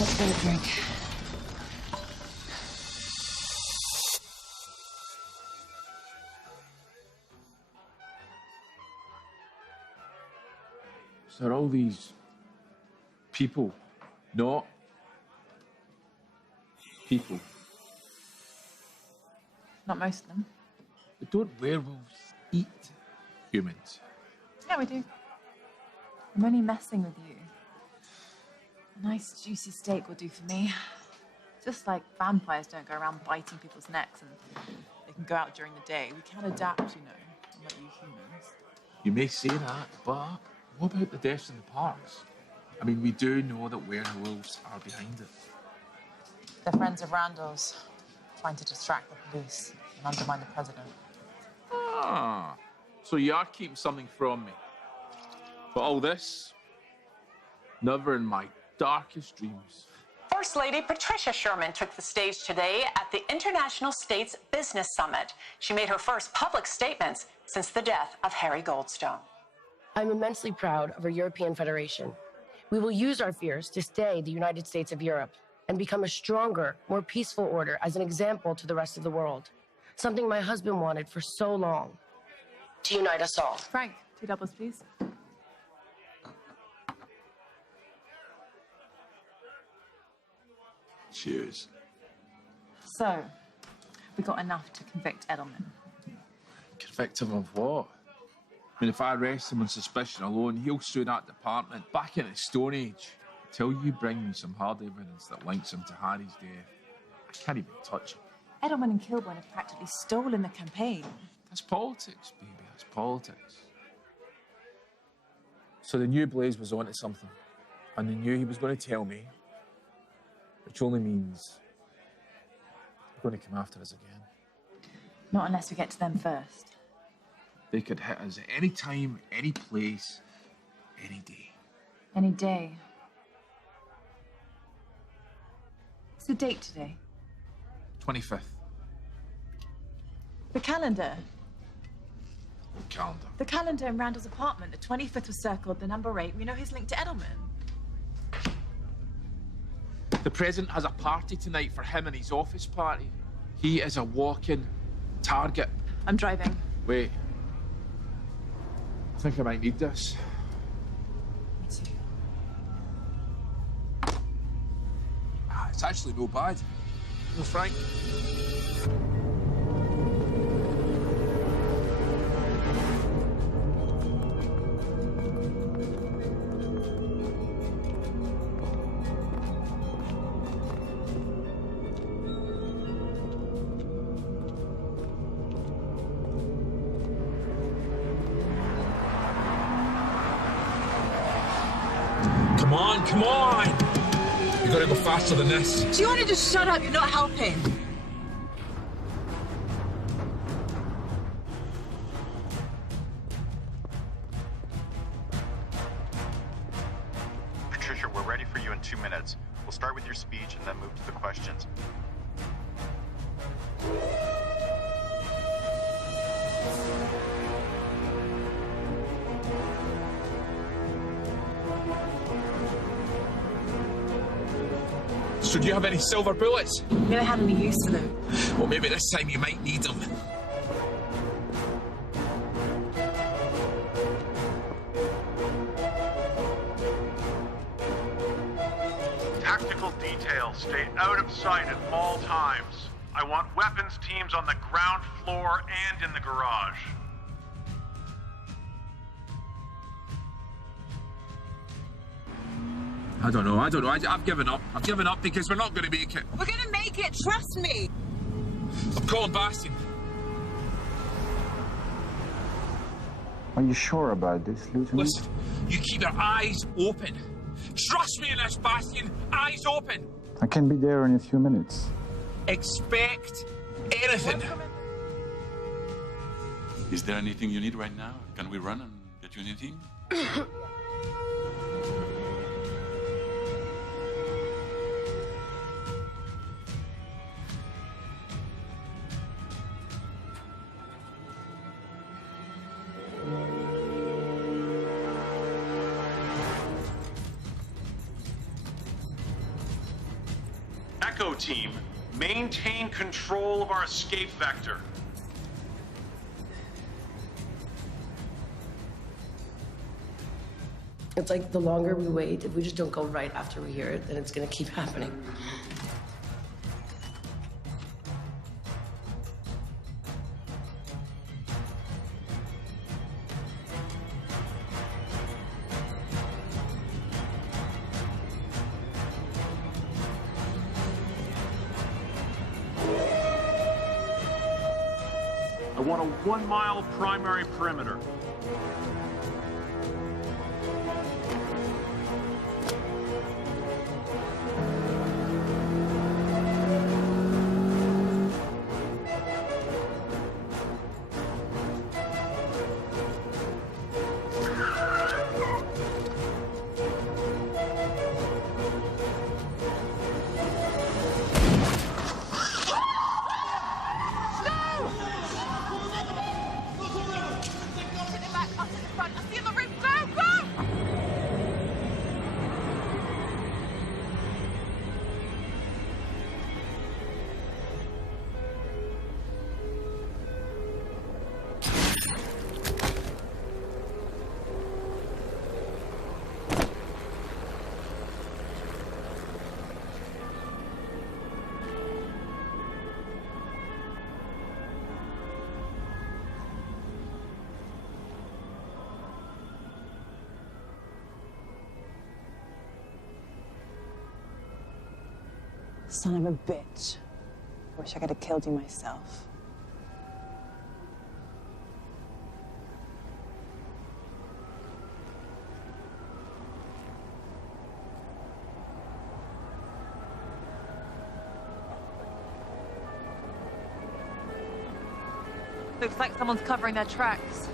Let's get a drink. So are all these people not people? Not most of them. But don't werewolves eat humans? Yeah, we do. I'm only messing with you. A nice juicy steak will do for me. Just like vampires don't go around biting people's necks and they can go out during the day. We can adapt, you know, unlike you humans. You may say that, but what about the deaths in the parks? I mean, we do know that werewolves are behind it. They're friends of Randall's, trying to distract the police and undermine the president. Ah, so you are keeping something from me. But all this, never in my darkest dreams. First Lady Patricia Sherman took the stage today at the International States Business Summit. She made her first public statements since the death of Harry Goldstone. I'm immensely proud of our European Federation. We will use our fears to stay the United States of Europe and become a stronger, more peaceful order as an example to the rest of the world. Something my husband wanted for so long. To unite us all. Frank, 2 doubles, please. Cheers. So, we got enough to convict Edelman. Convict him of what? I mean, if I arrest him on suspicion alone, he'll sue that department back in the Stone Age. Until you bring me some hard evidence that links him to Harry's death, I can't even touch him. Edelman and Kilburn have practically stolen the campaign. That's politics, baby. That's politics. So they knew Blaze was onto something, and they knew he was going to tell me, which only means they're going to come after us again. Not unless we get to them first. They could hit us at any time, any place, any day. Any day. What's the date today? 25th. The calendar. Calendar. The calendar in Randall's apartment. The 25th was circled, the number 8. We know he's linked to Edelman. The president has a party tonight for him and his office party. He is a walking target. I'm driving. Wait. I think I might need this. Me too. It's actually no bad. No, Frank. Come on! You gotta go faster than this. Do you want to just shut up? You're not helping. Patricia, we're ready for you in 2 minutes. We'll start with your speech and then move to the questions. So do you have any silver bullets? We never had any use for them. Well, maybe this time you might need them. Tactical details, stay out of sight at all times. I want weapons teams on the ground floor and in the garage. I don't know. I've given up. I've given up because we're not going to make it. We're gonna make it, trust me. I'm calling Bastian. Are you sure about this, Lieutenant? Listen, you keep your eyes open. Trust me in this, Bastian. Eyes open. I can be there in a few minutes. Expect anything. Is there anything you need right now? Can we run and get you anything? Echo team, maintain control of our escape vector. It's like the longer we wait, if we just don't go right after we hear it, then it's gonna keep happening. I want a 1 mile primary perimeter. Son of a bitch. I wish I could have killed you myself. Looks like someone's covering their tracks.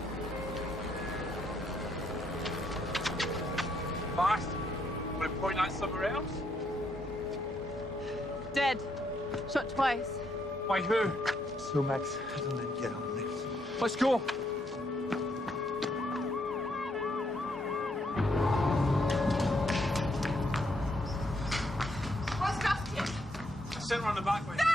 Fast. Will it point out somewhere else? Dead. Shot twice. By who? So, Max, I don't then get on this. Let's go. Where's Bastian? Sent her on the back way. There!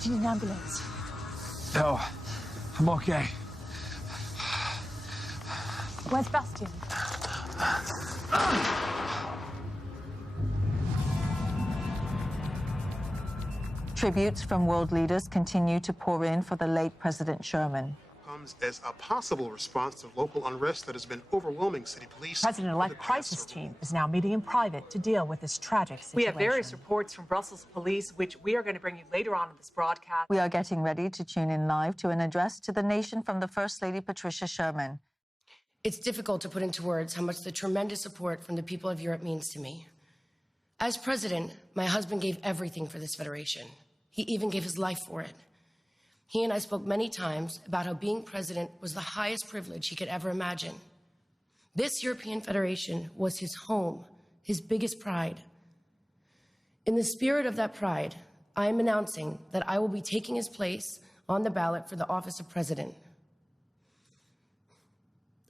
Do you need an ambulance? No, I'm okay. Where's Bastian? Tributes from world leaders continue to pour in for the late President Sherman. Comes as a possible response to local unrest that has been overwhelming city police. President-elect crisis team is now meeting in private to deal with this tragic situation. We have various reports from Brussels police, which we are going to bring you later on in this broadcast. We are getting ready to tune in live to an address to the nation from the First Lady Patricia Sherman. It's difficult to put into words how much the tremendous support from the people of Europe means to me. As president, my husband gave everything for this federation. He even gave his life for it. He and I spoke many times about how being president was the highest privilege he could ever imagine. This European Federation was his home, his biggest pride. In the spirit of that pride, I am announcing that I will be taking his place on the ballot for the office of president.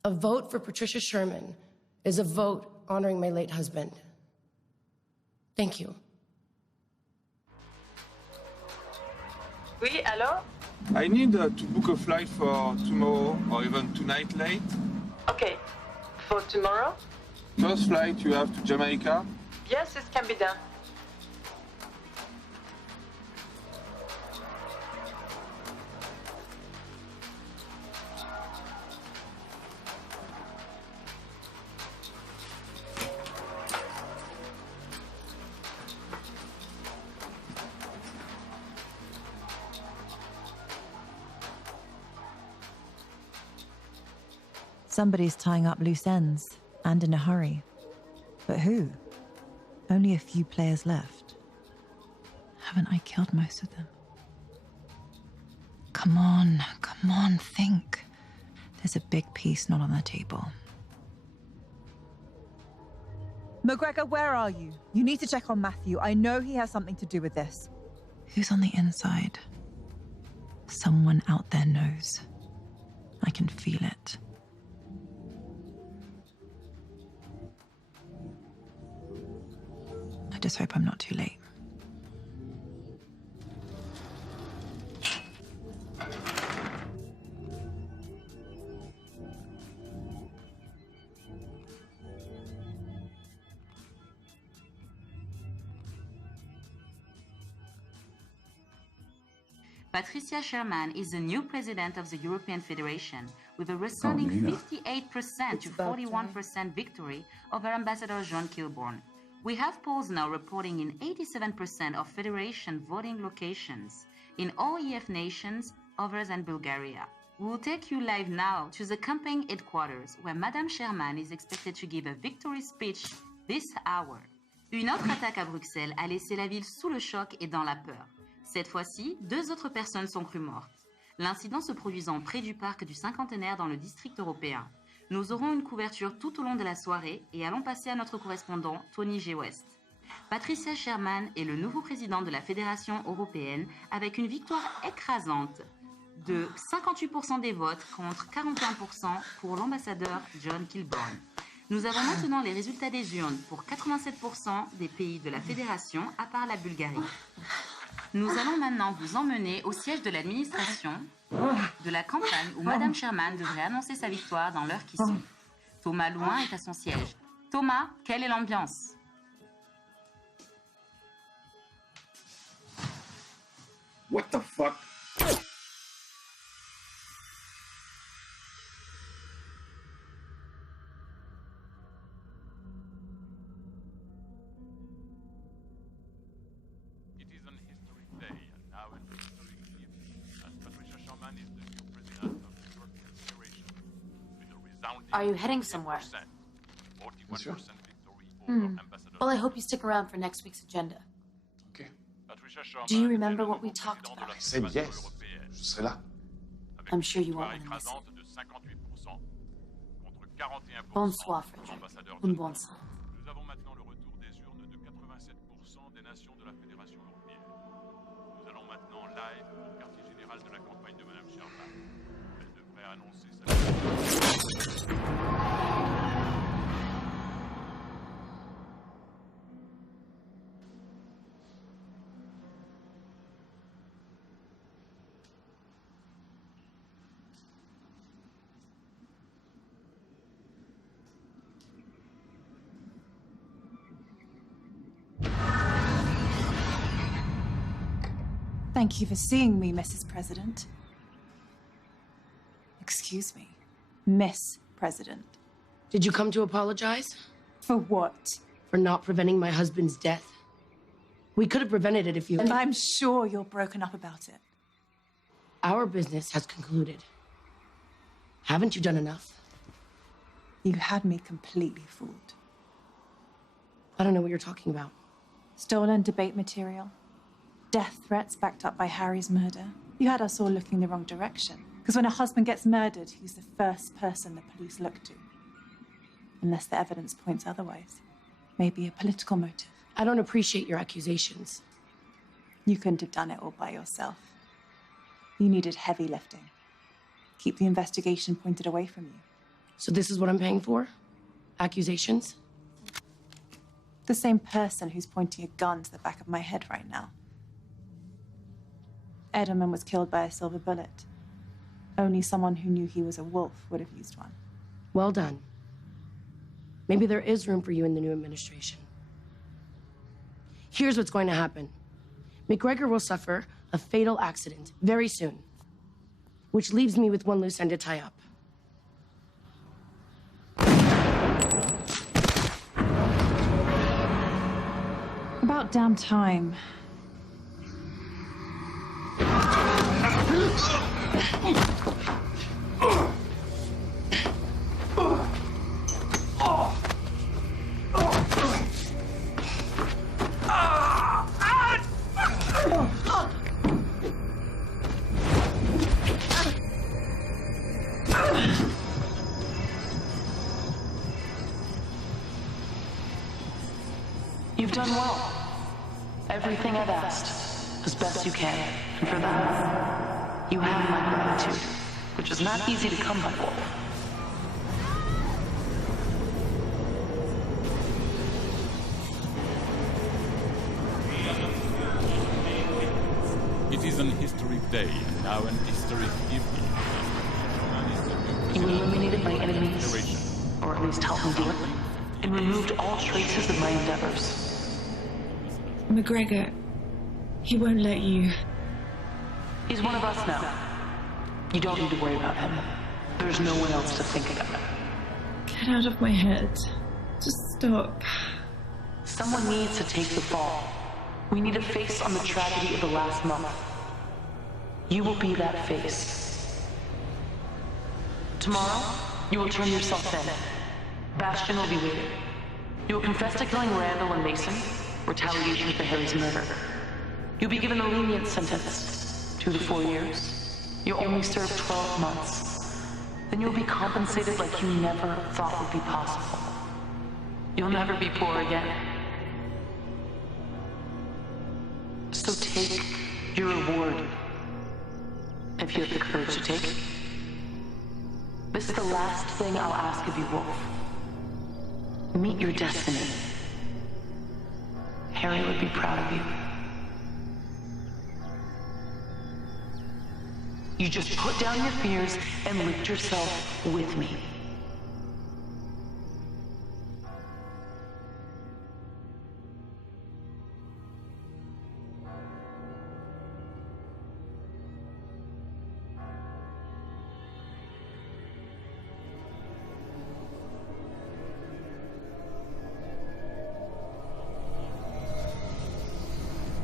A vote for Patricia Sherman is a vote honoring my late husband. Thank you. Oui, allô? I need to book a flight for tomorrow or even tonight late. Okay. For tomorrow? First flight you have to Jamaica. Yes, this can be done. Somebody's tying up loose ends, and in a hurry. But who? Only a few players left. Haven't I killed most of them? Come on, think. There's a big piece not on the table. McGregor, where are you? You need to check on Matthew. I know he has something to do with this. Who's on the inside? Someone out there knows. I can feel it. I just hope I'm not too late. Patricia Sherman is the new president of the European Federation, with a resounding 58% to 41% victory over Ambassador John Kilbourne. We have polls now reporting in 87% of Federation voting locations in all EF nations other than Bulgaria. We will take you live now to the campaign headquarters, where Madame Sherman is expected to give a victory speech this hour. Une autre attaque à Bruxelles a laissé la ville sous le choc et dans la peur. Cette fois-ci, 2 autres personnes sont crues mortes. L'incident se produisant près du parc du Cinquantenaire dans le district européen. Nous aurons une couverture tout au long de la soirée et allons passer à notre correspondant Tony G. West. Patricia Sherman est le nouveau président de la Fédération européenne avec une victoire écrasante de 58% des votes contre 41% pour l'ambassadeur John Kilbourne. Nous avons maintenant les résultats des urnes pour 87% des pays de la Fédération à part la Bulgarie. Nous allons maintenant vous emmener au siège de l'administration de la campagne où Madame Sherman devrait annoncer sa victoire dans l'heure qui suit. Thomas Louin est à son siège. Thomas, quelle est l'ambiance? What the fuck? Are you heading somewhere? Sure. Well, I hope you stick around for next week's agenda. Okay. Do you remember what we talked about? I said yes. Je serai là. I'm sure you won't want to miss it. Bonsoir, Frederick. Une bonne soirée. Nous avons maintenant le retour des urnes de 87% des nations de la Fédération européenne. Nous allons maintenant live au quartier général de la campagne de Madame Sherman. Elle devrait annoncer sa Thank you for seeing me, Mrs. President. Excuse me, Miss President. Did you come to apologize? For what? For not preventing my husband's death. We could have prevented it if you... And I'm sure you're broken up about it. Our business has concluded. Haven't you done enough? You had me completely fooled. I don't know what you're talking about. Stolen debate material. Death threats backed up by Harry's murder. You had us all looking the wrong direction. Because when a husband gets murdered, he's the first person the police look to. Unless the evidence points otherwise. Maybe a political motive. I don't appreciate your accusations. You couldn't have done it all by yourself. You needed heavy lifting. Keep the investigation pointed away from you. So this is what I'm paying for? Accusations? The same person who's pointing a gun to the back of my head right now. Edelman was killed by a silver bullet. Only someone who knew he was a wolf would have used one. Well done. Maybe there is room for you in the new administration. Here's what's going to happen. McGregor will suffer a fatal accident very soon, which leaves me with one loose end to tie up. About damn time. You've done well. Everything I've asked, as best you can. And for that, you have my gratitude, which is not easy to come by, Wolf. It is an historic day, and now an historic evening. You eliminated my enemies, or at least helped me do it, and removed all traces of my endeavors. McGregor, he won't let you. He's one of us now. You don't need to worry about him. There's no one else to think about. Get out of my head. Just stop. Someone needs to take the fall. We need a face on the tragedy of the last month. You will be that face. Tomorrow, you will turn yourself in. Bastion will be waiting. You will confess to killing Randall and Mason, retaliation for Harry's murder. You'll be given a lenient sentence, 2 to 4 years. You'll only serve 12 months. Then you'll be compensated like you never thought would be possible. You'll never be poor again. So take your reward, if you have the courage to take it. This is the last thing I'll ask of you, Wolf. Meet your destiny. Harry would be proud of you. You just put down your fears and lift yourself with me.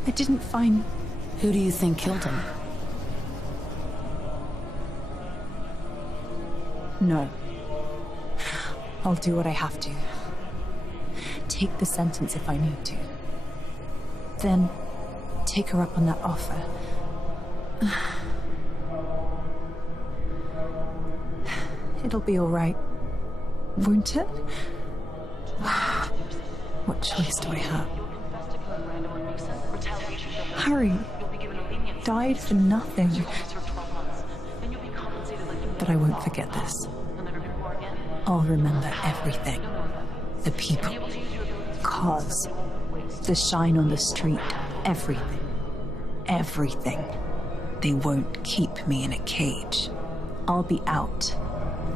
I didn't find... Who do you think killed him? No. I'll do what I have to. Take the sentence if I need to. Then, take her up on that offer. It'll be all right, won't it? What choice do I have? Harry died for nothing. But I won't forget this. I'll remember everything. The people, cars, the shine on the street, everything. Everything. They won't keep me in a cage. I'll be out,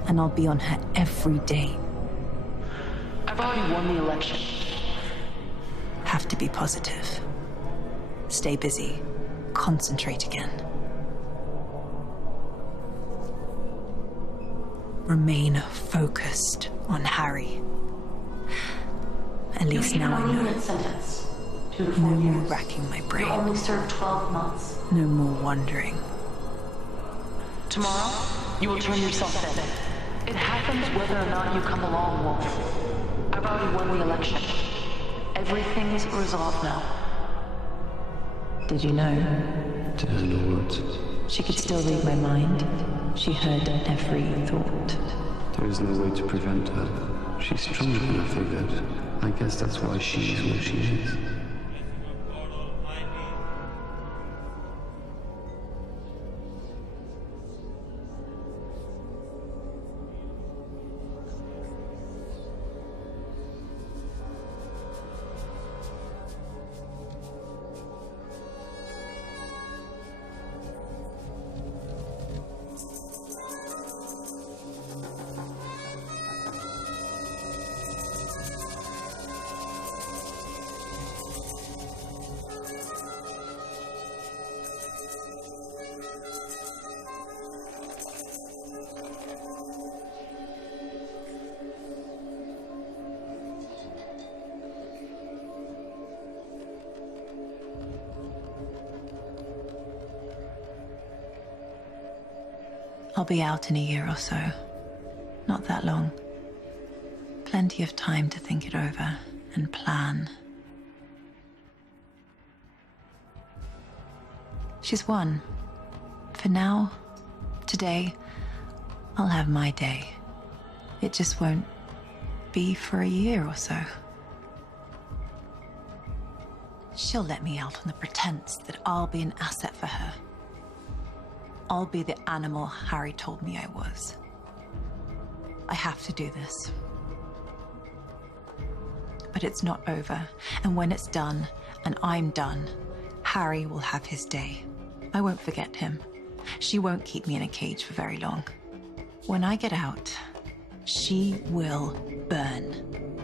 and I'll be on her every day. I've already won the election. Have to be positive. Stay busy. Concentrate again. Remain focused on Harry. At least now I know. Sentence. 2 to 4 No years. more racking my brain. You only served 12 months. No more wondering. Tomorrow, you will turn yourself in. It happens whether or not you come along, Wolf. I've already won the election. Everything is resolved now. Did you know? Did I know what? She could still read my mind. She heard every thought. There is no way to prevent her. She's stronger than I figured. I guess that's why she is what she is. I'll be out in a year or so. Not that long. Plenty of time to think it over and plan. She's won. For now, today, I'll have my day. It just won't be for a year or so. She'll let me out on the pretense that I'll be an asset for her. I'll be the animal Harry told me I was. I have to do this. But it's not over, and when it's done, and I'm done, Harry will have his day. I won't forget him. She won't keep me in a cage for very long. When I get out, she will burn.